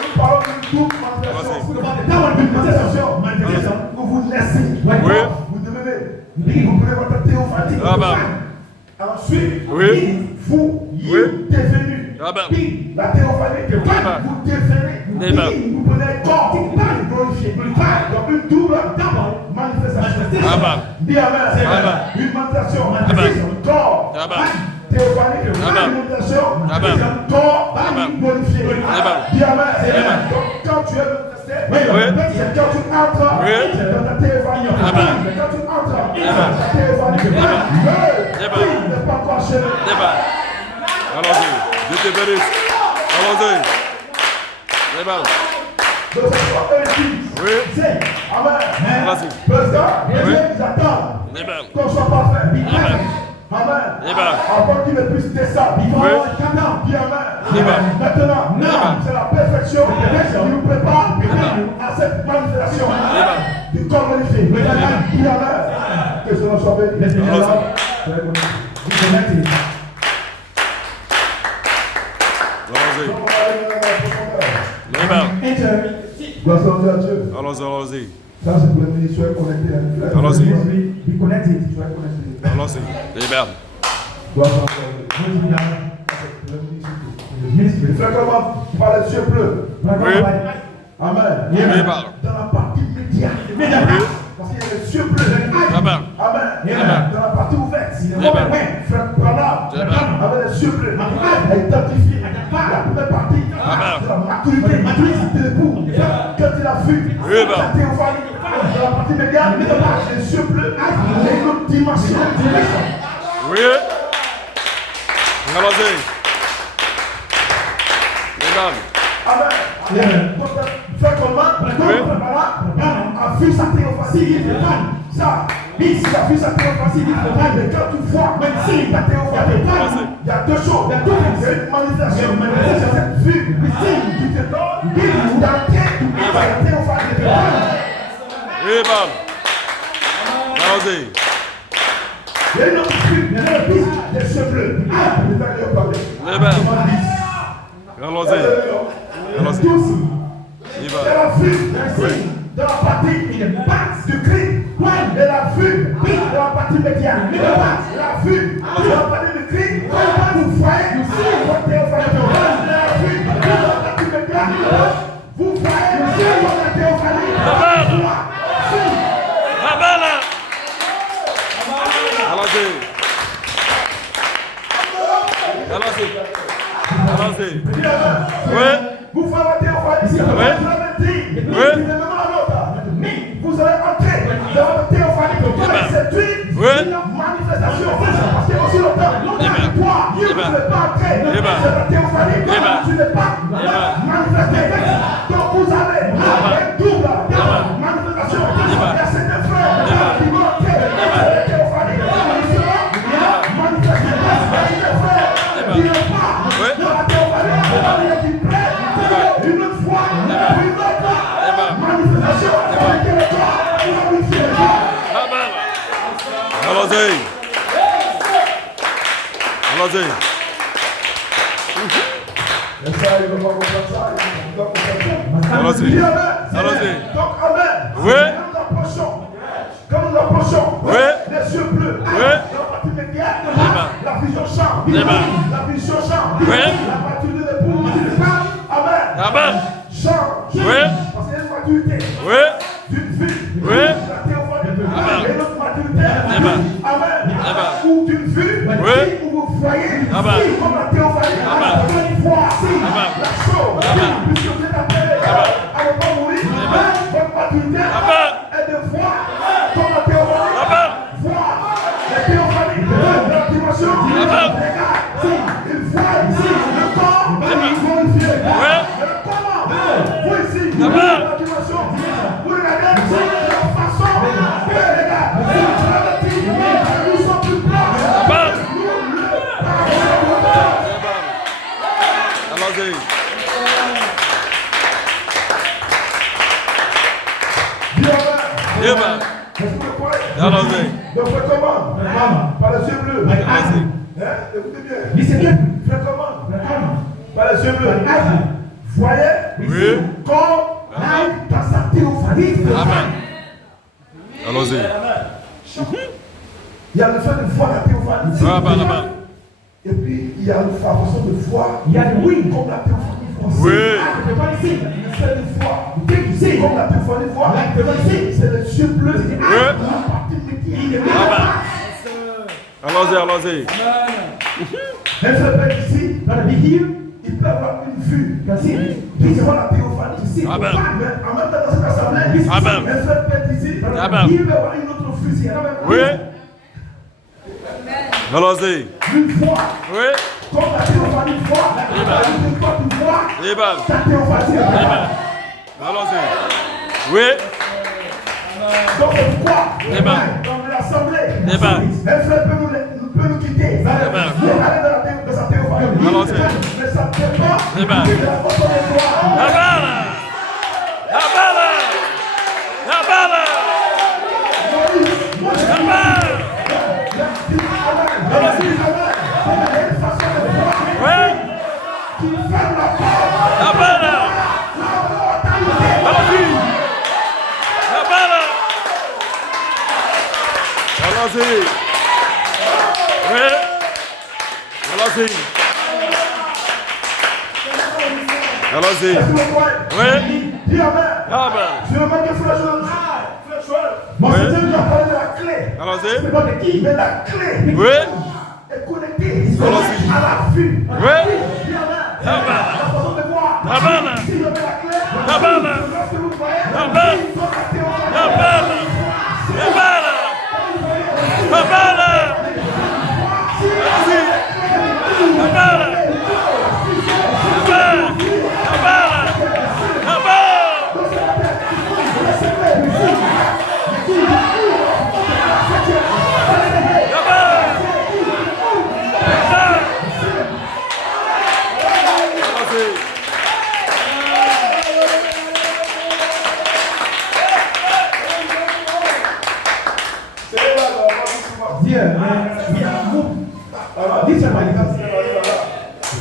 Nous parlons d'une double manifestation. Manifestation. Vous vous laissez. Oui. Vous devenez. Vous prenez votre théophanie. Amen. Ensuite, Oui. vous Oui. devenez. Amen. La théophanie, Amen. vous devenez. Amen. Vous prenez le corps glorifié. Donc une double manifestation. Amen. Dis Amen. Amen. Une manifestation. Amen. Corps. Amen. Théophanie. Amen. Une manifestation. Amen. Corps Amen. glorifié. Amen. Dis Amen. Amen. Donc quand tu es manifesté, Oui. c'est quand tu entres Oui. dans ta théophanie. Amen. C'est quand tu entres dans ta théophanie. Amen. Il n'est pas encore achevé. Amen. Allons-y. Dieu te bénisse. Allons-y. Amen. Donc c'est quoi eux disent? Oui. C'est Amen. Allons-y. Parce que les Oui. gens ils attendent Amen. qu'on soit parfait. Amen. Amen. Amen. Avant qu'il ne puisse descendre. Oui. Dis Amen. Amen. Maintenant, Amen. c'est la perfection qui nous prépare à cette manifestation du corps magnifié. Dis Amen. Que cela soit béni. Allons-y. On va aller dans la profondeur. Amen. Gloire à Dieu. Allons-y. Allons-y. Ça, c'est pour les ministres, soyez connectés à nous. Allons-y. Be connected. Soyez connectés. Allons-y. Amen. Gloire à Dieu. Frère, comment par les yeux bleus? Oui. Amen. Amen. Dans la partie médiane. Oui. Parce qu'il y a les cieux bleus. Amen. Amen. Dans la partie ouverte. Amen. Frère Branham, avec les cieux bleus, a identifié la première partie de la maturité de l'époux. Quand il a vu sa théophanie dans la partie médiane, les cieux bleus, il y a une autre dimension. Oui. Allons-y. Amen. Amen. Frère comment a vu sa théophanie. Ça, il a vu sa théophanie. Mais quand tu vois, même si ta théophanie, il y a deux choses. Il y a une manifestation. Cette vue qui te donne d'entrer la théophanie. Amen. Allons-y. Il y a une autre vue, des cieux bleus. Amen. Allons-y. Allons-y. Elle a vu dans la partie du cri. Elle a vu dans la partie médiane. Elle a vu dans la partie du cri. Vous voyez votre théophanie. Elle a vu dans la partie médiane. Vous voyez votre théophanie. Amen. Allons-y. Allons-y. Allons-y. Oui. Vous voyez votre théophanie. Oui. Vous allez entrer dans votre théophanie. C'est une manifestation. Parce qu'il y a aussi le temps. Toi, tu ne peux pas entrer dans la théophanie. Tu n'es pas manifesté. Donc vous avez une double manifestation. Il y a certains frères qui vont entrer dans la théophanie. Ils seront manifestés. Il y a certains frères qui n'ont pas dans la théophanie. Qui prennent une autre fois, une autre manifestation. Allons-y. Allons-y. Allons-y. Allons-y. Donc, amen. Oui. Quand nous approchons, Oui. les yeux bleus, Oui. la partie médiane, la vision change. La vision change. Oui. La maturité de l'époux, amen. Amen. Change. Oui. Parce qu'il y a une maturité. Oui. D'une vue. Oui. La théophanie. Amen. Et notre maturité. Amen. Amen. Amen. Ou d'une vue. Oui. Où vous voyez. Amen. Comme la théophanie. Amen. Voici Amen. la chose. Amen. Puisque vous êtes appelé à ne pas mourir. Votre maturité Amen. est de voir comme la théophanie. Amen. Voir la théophanie de la dimension. Amen. Regarde, il voit ici le corps glorifié. Oui. Comment vous ici, Amen. la dimension, vous regardez la façon que regarde, nous sommes plus proches. Amen. Nous le Allons-y. Amen. Allons-y. Donc, fais comment? Par les yeux bleus. Allons-y. Écoutez bien. Fais comment? Par les yeux bleus. Voyez Oui. comme dans sa théophanie. Amen. Allons-y. Il y a le fait de voir la théophanie. Amen. Amen. Et puis, il y a la façon de voir. Il y a le oui comme la théophanie voit. Oui. Le fait de voir. Comme la théophanie voit. C'est les yeux bleus. Oui. La partie métier. Amen. Allons-y, allons-y. Un frère ici, dans la vigile, il peut avoir une vue. Qui voit la théophanie. Amen. Mais en même temps, dans cette assemblée, Amen. un frère ici, dans la Amen. vigile, il peut avoir une autre vue. Oui. Allons-y. Une fois, Oui. comme la théophanie voit, une fois tu vois, Amen. ta théophanie. Amen. Allons-y. Oui. Donc pourquoi, Amen. dans l'assemblée, Amen. un frère peut nous quitter. Amen. Il est allé dans sa théophanie. Allons-y. Mais ça ne fait pas Amen. de la façon de voir. Amen. Amen. Amen. Allons-y. Oui. Allons-y. Allons-y. Oui. Dis Amen. Amen. Je remarque que frère Joël. Moi, Oui. c'était une Allons-y. C'est pas de qui, mais la clé Oui. est connectée Allons-y. à la vue. Oui. La façon de voir. Amen. Si je mets la clé, Amen. lorsque vous voyez, Amen. ils sont à théophanie. Amen. Amen. Amen. Allons-y. Amen. Amen. Amen. Amen.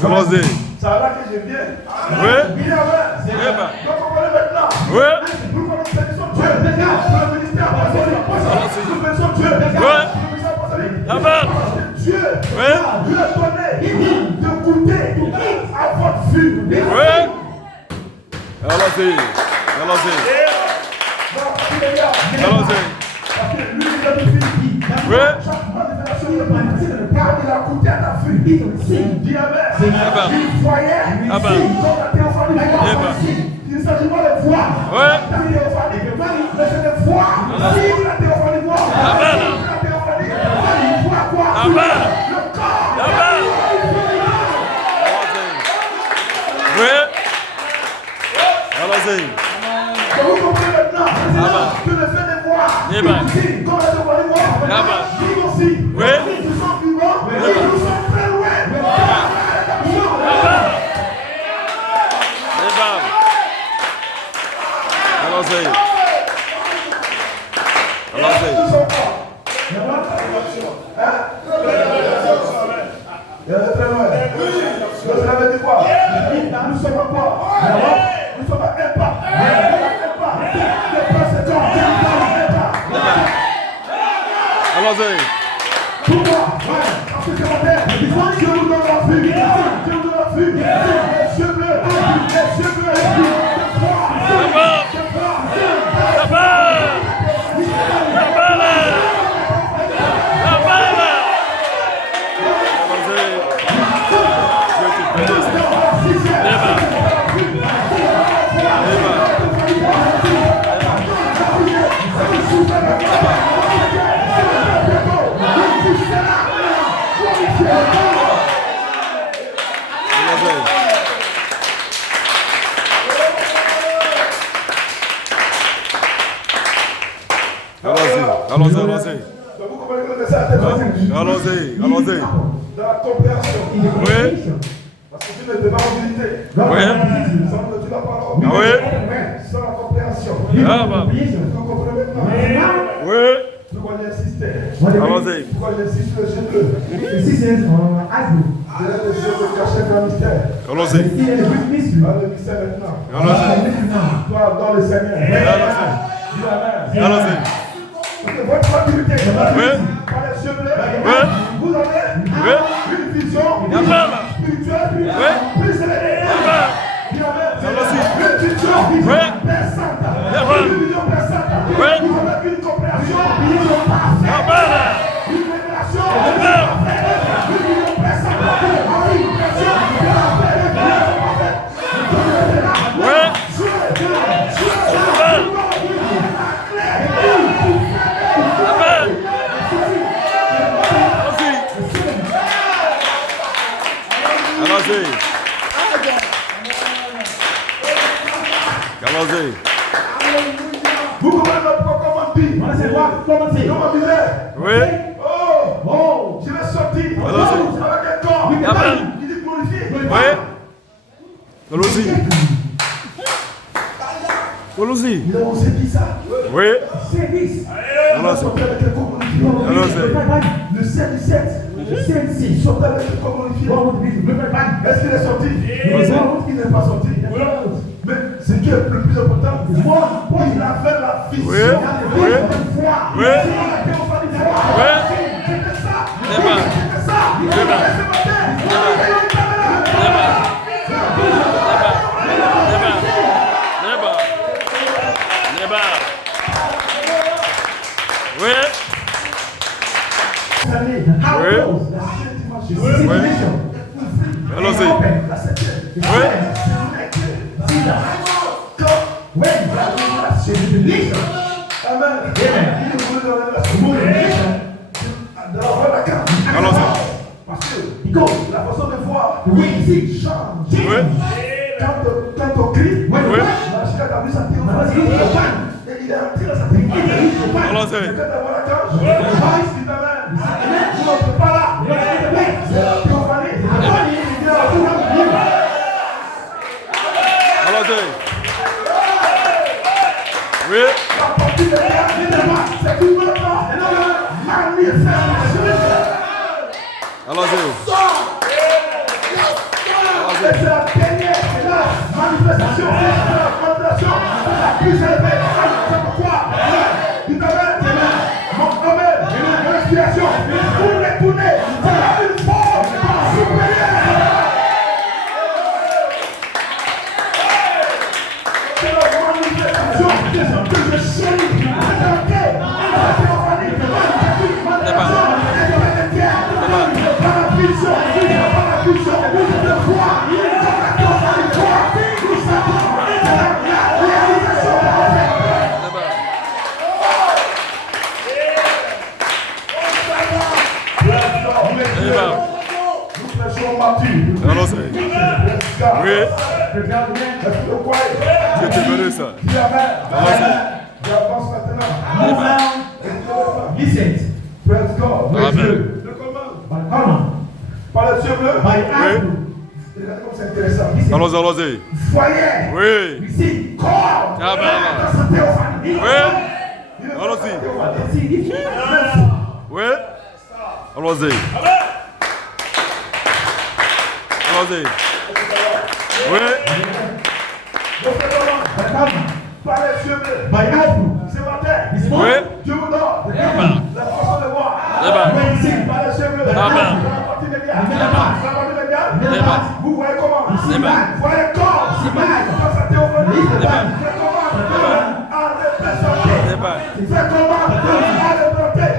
Allons-y. C'est là que je viens. Oui. Bien, ouais. Amen. Donc, on va le mettre là. Oui. Nous connaissons Dieu. Le ministère apostolique. Nous connaissons Dieu. Oui. Le ministère apostolique. Amen. Dieu Oui. lui a donné de goûter à votre vue. Oui. Allons-y. Allons-y. Allons-y. Parce que lui, il a dit Oui. chaque manifestation de car il a goûté à ta vue. Dis Amen. Il voyait Amen. comme la théophanie. Amen. Il ne s'agit pas de voir Oui. la théophanie, mais c'est de voir si la théophanie voit. Amen. La théophanie, il voit quoi? Amen. Le corps. Amen. Oui. Allons-y. Vous comprenez maintenant que le fait de voir, Amen. comme la théophanie voit, Amen. nous aussi, Oui. nous sommes vivants, mais nous sommes très loin. Allons-y. Allons-y. Il y a très loin. Vous avez dit quoi? Nous sommes à quoi? Nous sommes à un pas. Allons-y. Pourquoi? Parce que c'est mon père. Dieu nous donne la vue. Dieu nous donne la vue. Les yeux bleus. Les yeux bleus. Allons-y. Vous comprenez que c'est ça? Allons-y. Allons-y. Dans la compréhension. Oui. Parce que Dieu ne te pas mobilité. Oui. Sans le dire la parole. Ah oui. Sans la compréhension. Ah bah. Vous comprenez maintenant? Oui. Pourquoi j'insister? Allons-y. Pourquoi j'insiste le jeu bleu? C'est le jeu de cacher le mystère. Allons-y. Le mystère maintenant. Allons-y. Toi, dans le Seigneur. Allons-y. Parce que votre maturité, Oui. par les yeux bleus, Oui. vous avez Oui. une vision Amen. spirituelle Oui. plus élevée. Amen. Allons-y. Une vision Oui. perçante. Amen. Une vision perçante. Oui. Vous avez une compréhension parfaite. Amen. Une révélation Amen. parfaite. Une vision perçante. Une vision parfaite. Oui. Amen. Amen. Allons-y. Allons-y. Vous comprenez comment on dit? Comment disait? Oui. Oh, je vais sortir Allons-y. avec un corps. Amen. Il dit glorifié. Oui. Allons-y. Allons-y. Il a osé dire ça. Oui. Service. Allons-y. Sortez avec le corps glorifié. Allons-y. Le 7-17. Sortez avec le corps glorifié. Est-ce qu'il est sorti? Il n'est pas sorti. Mais ce qui est le plus important, il a fait la vision. Oui. Oui. Oui. Oui. Amen. Oui. Allons-y. La septième. Oui. Amen. Allons-y. Parce que la façon de voir change. Oui. Quand on crie, Oui. la chicane a vu sa théophanie. Et il est entré dans sa théophanie. Allons-y. Quand on voit la cage, il t'amène. Vous n'entrez pas là. C'est la théophanie. Il vient à vous. Allons-y. Oui. La portée de l'air, c'est une autre manifestation. Allons-y. C'est la dernière manifestation, c'est la manifestation la plus élevée. C'est pourquoi il t'amène, mon amen, l'inspiration, pour retourner, c'est la une forme supérieure. C'est la manifestation que je chéris. Allons-y. Oui. Dieu te bénisse ça. Allons-y. Listen. Praise God. Amen. Par le Dieu bleu. Oui. Regardez comme c'est intéressant. Allons-y, allons-y. Foyer. Oui. Ici, corps. Amen. Dans sa théophanie. Oui. Allons-y. Oui. Allons-y. Allons-y. Oui. Par les yeux bleus. Ce matin. Oui. Dieu vous donne Amen. la façon de voir. Amen. Ici, par les yeux bleus. Amen. Dans la partie médiane. Dans la partie médiane. Amen. Vous voyez comment? Amen. Vous voyez corps. Dans sa théophanie. Amen. Faites comment? À représenter. Amen. Faites comment? À représenter.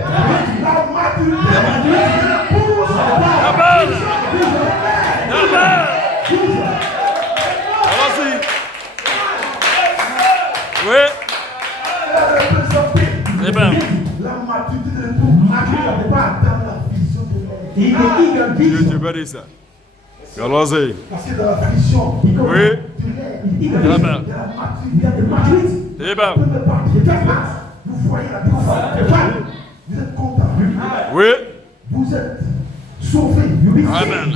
La maturité. L'épouse. Amen. Amen. Allons-y. Oui. La représenter. Amen. La maturité de l'épouse. Pas dans la vision de l'homme. Dieu te bénisse ça. Allons-y. Parce que dans la vision, Oui. il y a la Amen. maturité. Amen. Vous voyez la différence. Vous êtes content. Oui. Vous êtes sauvés. Amen.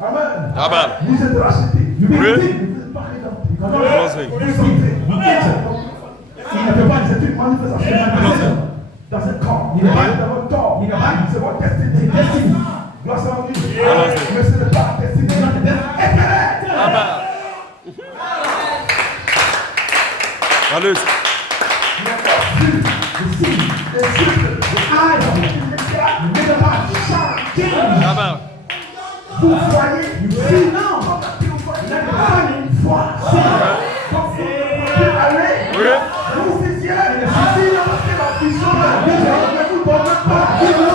Amen. Amen. Vous êtes rachetés. Oui. Vous n'êtes pas rédemptés. Allons-y. Vous êtes sauvés. Il ne peut pas, c'est une manifestation dans un corps. Il n'est pas dans votre corps. C'est votre destinée. Gloire à Dieu. Mais ce n'est pas la destinée. Éternelle. Amen. Allez. Amen. Vous voyez, sinon, une fois, Oui. vous disiez, si la vision ne vous donne pas, Amen.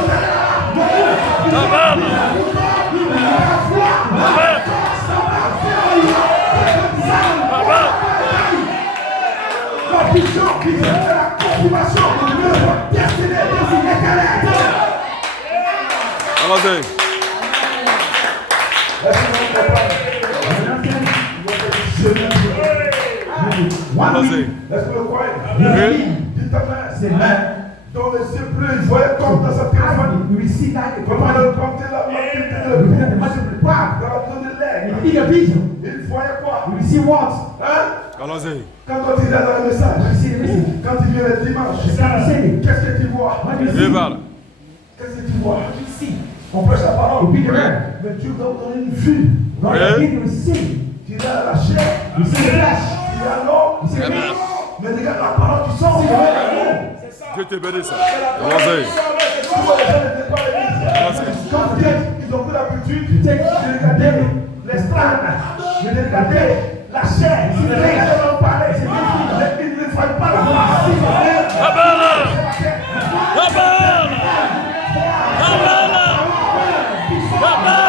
Amen. la vision qui est la confirmation de votre destinée éternelle. Allons-y. Allons-y. Est-ce que vous le croyez? Oui. Dites Amen. Dans les yeux bleus, il voyait comme dans sa téléphone. Comment le porter la maturité de l'époux. Dans la zone de l'air. Il voyait quoi? Hein? Allons-y. Quand on disait dans le message, quand il vient le dimanche, qu'est-ce que tu vois? Amen. Qu'est-ce que tu vois? On prêche la parole. Mais Dieu doit vous donner une vue. Tu as la chair, tu as l'eau, Amen. mais regarde la parole qui sort. Dieu te bénisse ça. Allons-y. Quand ils ont pris l'habitude de regarder les stranes, de regarder la chair, de regarder leur palais, ils ne font pas la face. Amen. Amen. Amen. Amen.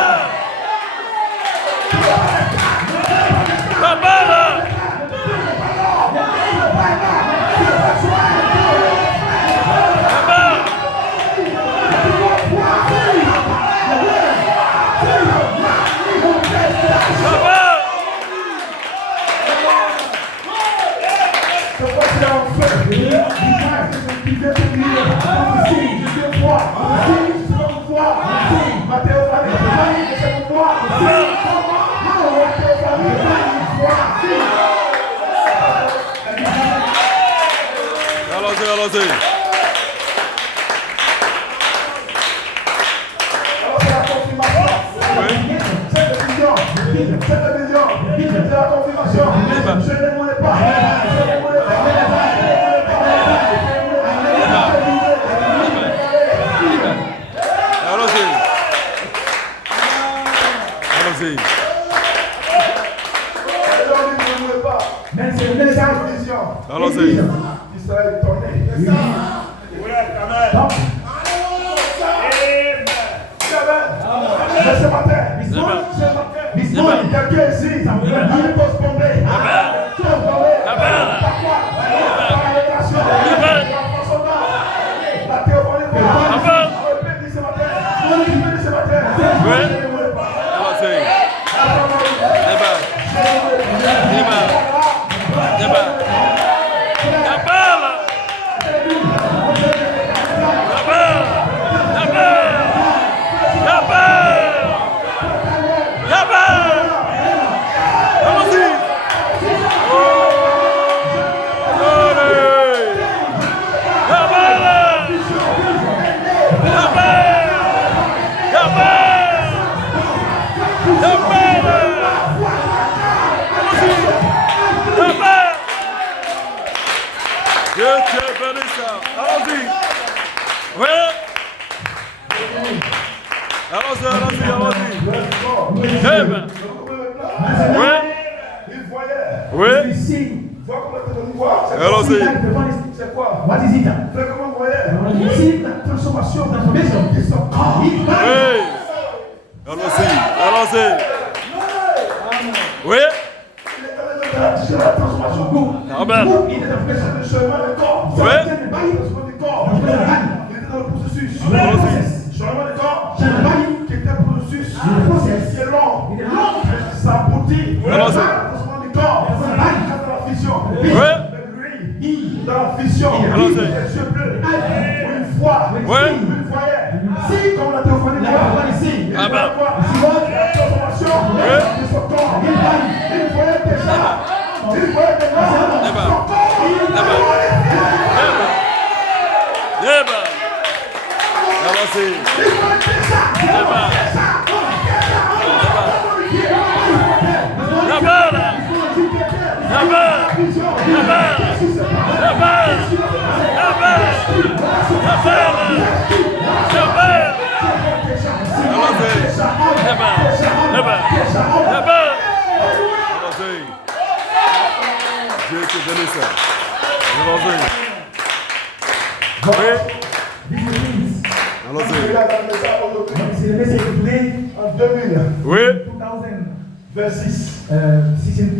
Mais ce matin, quelqu'un ici, il peut se tomber. Tu vas tomber. Par quoi? Par la révélation. La théophanie. Répète ce matin. Répète ce matin. C'est quoi? What is it? Fais comment vous voyez? C'est la transformation de son corps. Allons-y. Oui. C'est la transformation du corps. Amen. Il est dans le changement du corps. Oui. Il était dans le processus. Changement du corps. Qui était un processus. C'est long. Ça aboutit. Transformation du corps. Dans la vision. Oui. Dans la vision. Les yeux bleus. Une fois. Une voyait. Comme la théophanie. La transformation de son corps. Il voyait déjà. Il voyait déjà. Son corps. Allons-y. Dieu te bénisse. Allons-y. C'est le message En 2000. Oui. 26.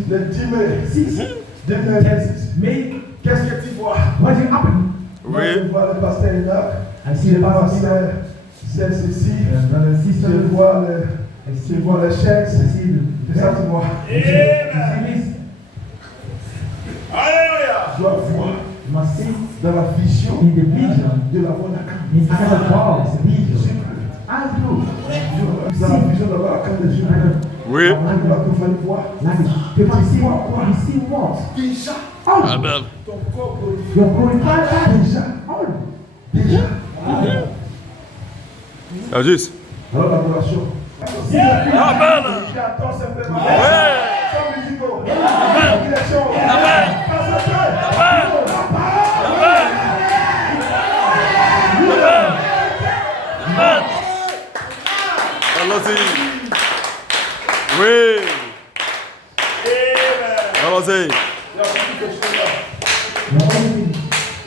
Le 10 mai. 2026. Mais Qu'est-ce que tu vois? what did happen? Oui. Je vois le pasteur Enoch. I see the pastor pasteur celle-ci. and the sister. Je vois le chèque. I see C'est ça que tu vois. Je dois voir You must see dans la vision in the vision. de la bonne account. In the God, it's a vision. I do. Dans la vision de la bonne account de Dieu. Oui. La théophanie voit. People see what? You see what? Déjà, Amen. ton corps glorifié. Your glorified life. Déjà. Déjà. Agis. Alors la relation. Amen. J'attends simplement. Oui. Sans musicaux. Direction. Amen. Allons-y. Oui. Allons-y. Il y a beaucoup de choses là.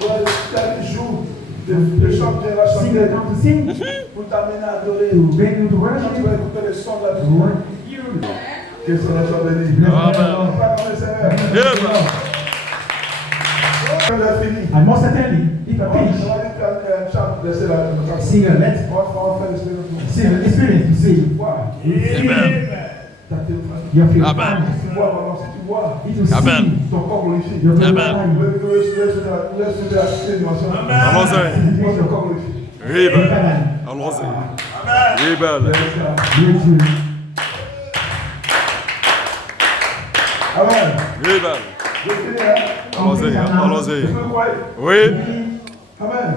Ouais, le jour de chanter la Sing chanter it out to sing. pour t'amener à adorer. To bring you to Quand tu vas worship. écouter le son de la To musique, worship you. que cela soit béni. Amen. Pas comme le Seigneur. Amen. Quand j'ai fini, And most certainly, if I on finish, va dire qu'un chant, laissez la chanson. sing a let. On va faire le Seigneur. Sing an experience to see. Vois, Amen. ta théophanie. Your faith. Amen. Si tu vois, maman, si tu vois, It will Amen. see ton corps glorifié. your Amen. glorified life. Laisse la dimension. Allons-y. Vois ton corps glorifié. Amen. Allons-y. Amen. Breakthrough. Amen. Amen. Je finis, hein. Allons-y. Allons-y. Vous me croyez? Oui. Amen.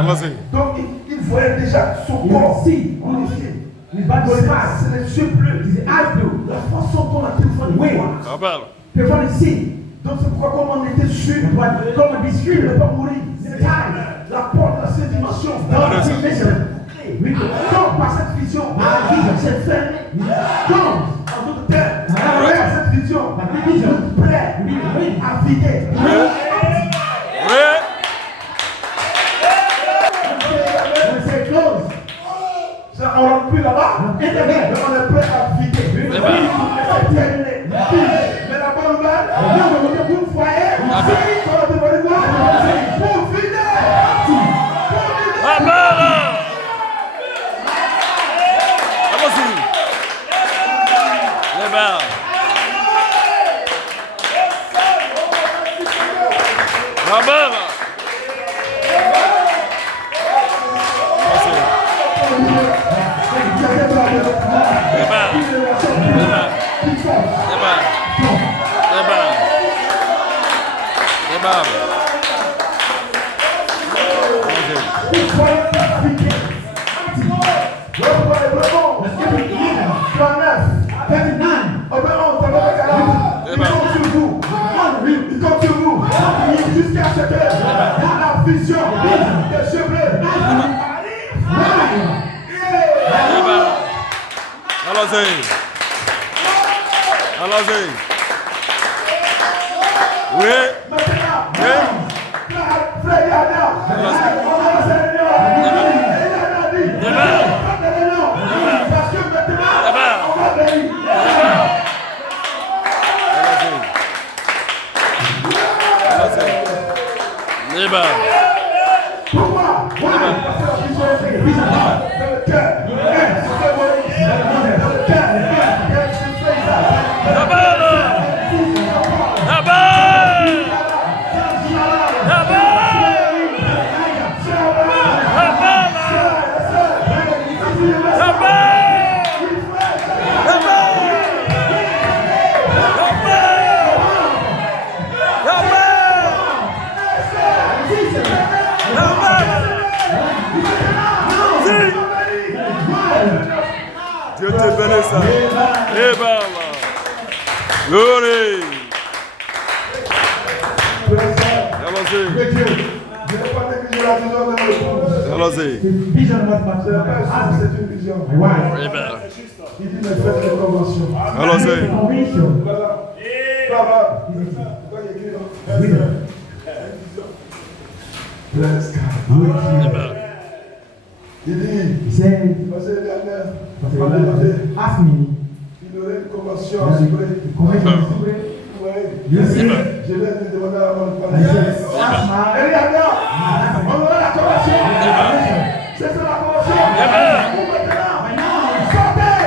Allons-y. Donc, il voyait déjà son You corps will see. glorifié. His body glorified. C'est les yeux bleus. His eyes blue. La façon dont la théophanie Oui. voit. Amen. People want to see. Donc, c'est pourquoi, comme on était sûr, But come and be il ne screwed. peut pas mourir. C'est time. La porte de cette dimension. Dans la dimension. We go. Donc, par cette vision, c'est fermé. Donc, en d'autres termes, par cette vision, prêt à vider. Oui. Oui. Mais on est prêt à vider. C'est terminé. Mais la bonne nouvelle, pour le foyer, pour le développement, pour vider. Amen. Allons-y. Amen. Amen. Jusqu'à ce que la vision des cheveux Allons-y. Allons-y. Oui. Pourquoi? Parce que la vision est dans le cœur. Dieu te bénisse. Amen. Glory. Allons-y. Allons-y. C'est une vision. Amen. Il dit, mais faites les conventions. Allons-y. Papa, bless God. Amen. Il dit, parce que Ask me. il aurait une convention à soulever. Oui. Je vais lui demander à mon père. On aura la convention. C'est ça la convention. Ou maintenant, sortez.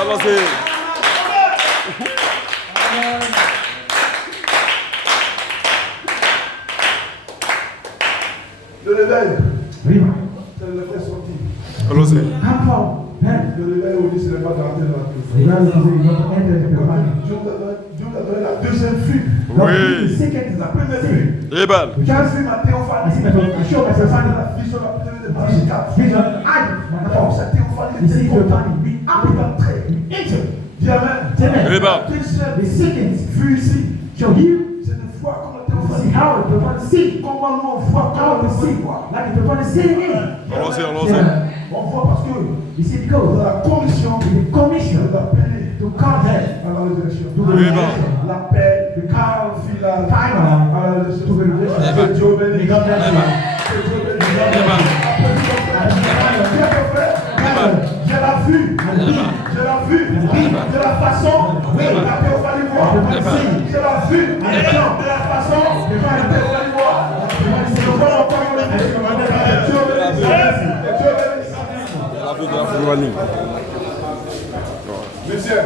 Allons-y. Le réveil, Riva. c'est le fait sortir. Allons-y. Come forward. Pen. Le réveil, on dit, ce n'est pas d'entrer dans la prison. The ground is not enter the body. Dieu t'a donné la deuxième fuite. Oui. The second is La première fuite. Amen. Quand c'est ma théophanie, I see that show c'est myself la vision la plus de Bajika. vision. D'abord, cette théophanie You see était the contente. body. Il peut entrer. Enter. Dis Amen. Amen. Amen. La deuxième The second vue ici, show here. c'est de voir comme la See théophanie. how it performs see. Comment nous on voit How comment to on see. voit. Like it performs see again. Allons-y, allons-y. On voit parce que You see dans because la commission the commission de l'appeler to come here à la résurrection. to the Amen. resurrection. L'appel The call final final à la résurrection. to the resurrection. Que Dieu May bénisse. God bless you. Que Dieu bénisse. J'ai la vue. J'ai la vue de la façon dont la théophanie voit. J'ai la vue de la façon dont la théophanie voit. Je vois encore le Dieu bénisse. Dieu bénisse. La vie de la Foulouanie. Monsieur.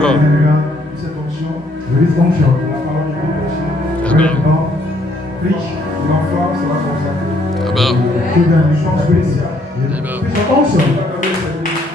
Amen. Cette onction, Release unction. la parole du prêcher, Amen. riche, l'enfant sera consacré. Amen. Children, Une chance spéciale. Amen. Bishop unction.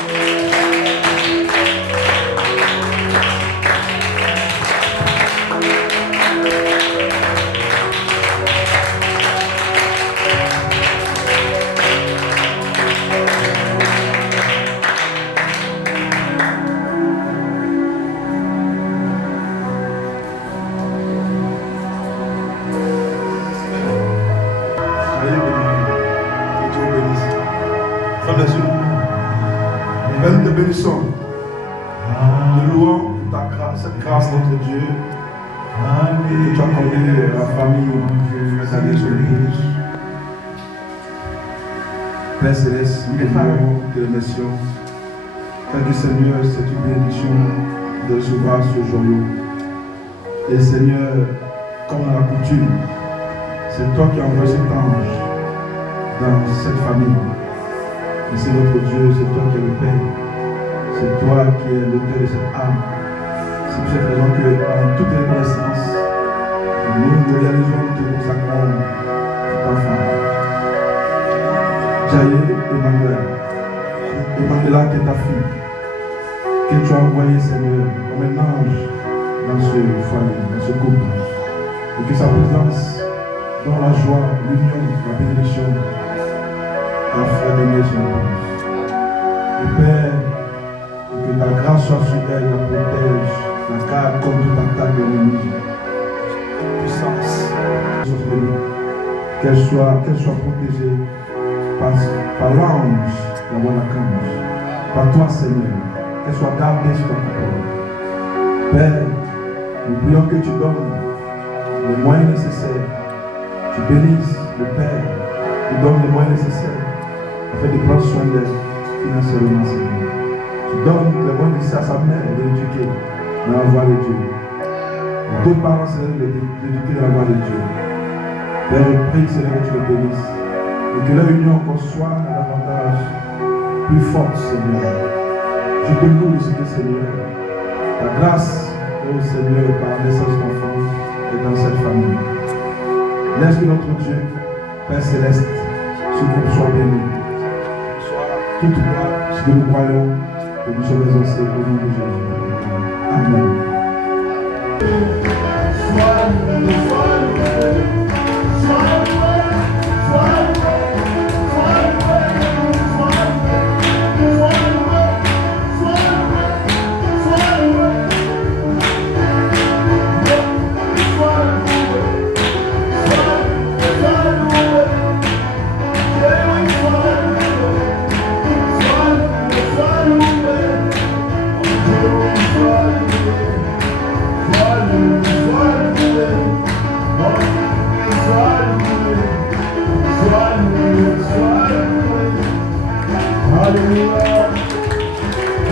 Soyez bénis. Que Dieu vous bénisse. Ferme les yeux. Père, nous te bénissons. Nous louons ta grâce, cette grâce, notre Dieu, que tu as accordé à la famille d'Alice Olivier. Père Céleste, nous te remercions. Car du Seigneur, c'est une bénédiction de recevoir ce joyau. Et Seigneur, comme à la coutume, c'est toi qui as envoyé cet ange dans cette famille. Et c'est notre Dieu, c'est toi qui es le Père. C'est toi qui es l'auteur de cette âme. C'est pour cette raison que, en toute reconnaissance, nous réalisons, nous te consacrons cet enfant. Jaïe Emmanuel, Emmanuela qui est ta fille, que tu as envoyé, Seigneur, comme un ange dans ce foyer, dans ce couple. Et que sa présence, dans la joie, l'union, la bénédiction, a fait de nous son épouse. Et Père, que ta grâce soit sur elle, la protège, la garde comme toute attaque de l'ennemi. Puissance, qu'elle soit protégée par l'ange, la Wanakange, par toi, Seigneur, qu'elle soit gardée sur ta parole. Père, nous prions que tu donnes les moyens nécessaires. Tu bénisses le Père, tu donnes les moyens nécessaires afin de prendre soin d'elle financièrement, Seigneur. Tu donnes les moyens nécessaires à sa mère de l'éduquer dans la voie de Dieu. Les deux parents, Seigneur, de l'éduquer dans la voie de Dieu. Père, je prie, Seigneur, que tu le bénisses et que leur union soit davantage plus forte, Seigneur. Je te loue, Seigneur. La grâce, ô Seigneur, par la naissance d'enfants est dans cette famille. Laisse que notre Dieu, Père Céleste, ce groupe soit béni. Soit toute gloire, ce que nous croyons, que nous sommes exaucés au nom de Jésus. Amen. Alléluia.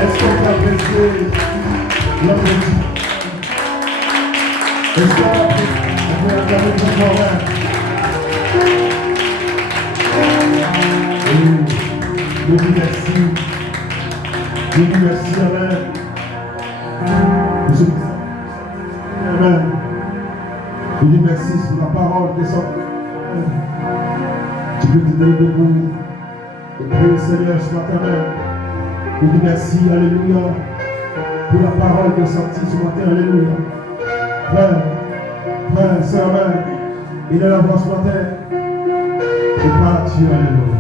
Est-ce qu'on peut apprécier l'applaudissement? Est-ce qu'on peut acclamer ton frère? Dieu vous merci. Dieu vous merci, Amen. Amen. Je vous dis merci pour la parole qui est sortie. Tu peux te tenir debout. Et priez, Seigneur, ce matin même. Je vous dis merci, Alléluia, pour la parole qui est sortie ce matin, Alléluia. Frère, sœur, Amen. Il est la voix ce matin. Je parle, Dieu, Alléluia.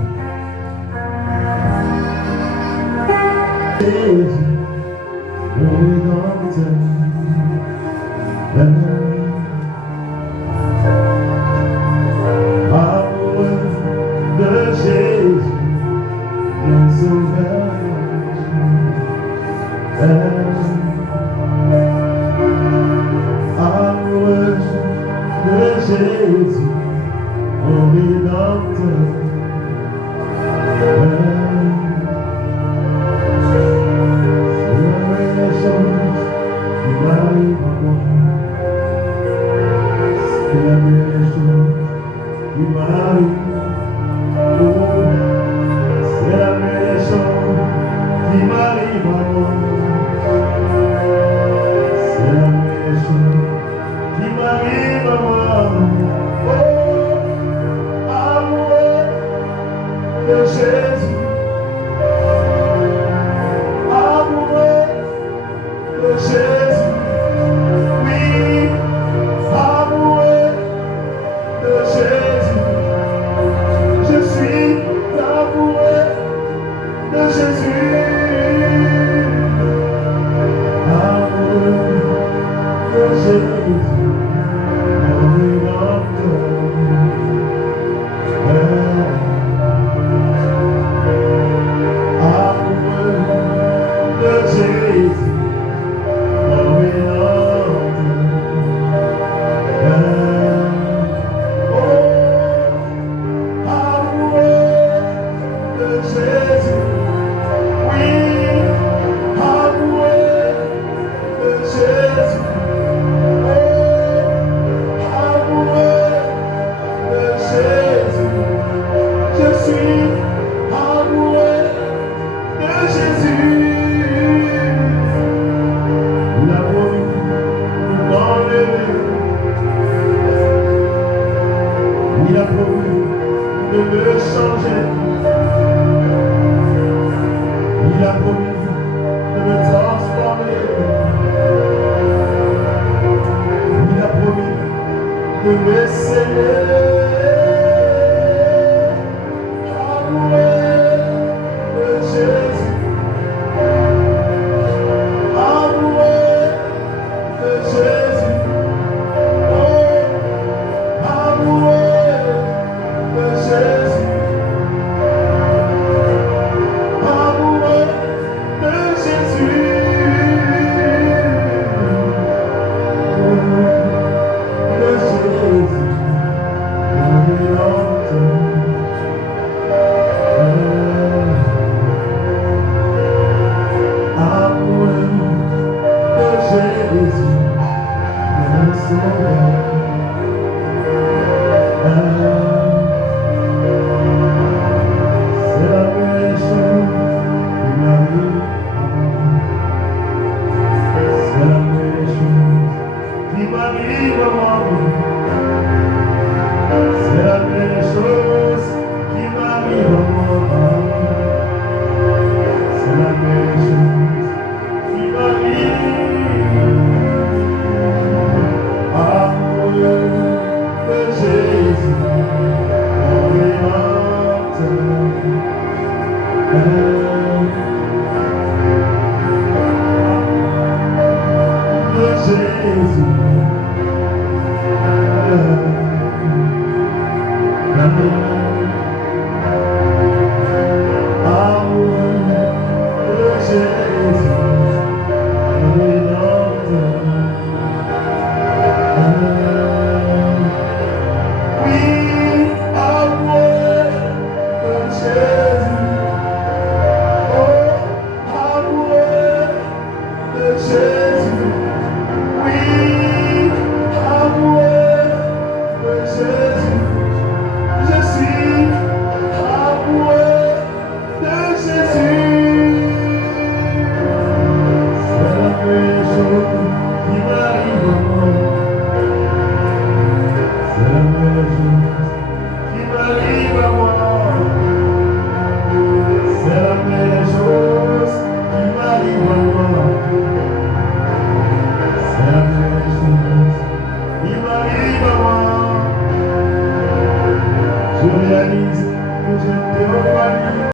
Jésus, mon rédempteur. Amoureux de Jésus, mon sauveur. Amoureux de Jésus, mon rédempteur. C'est la meilleure chose qui m'arrive. C'est la meilleure chose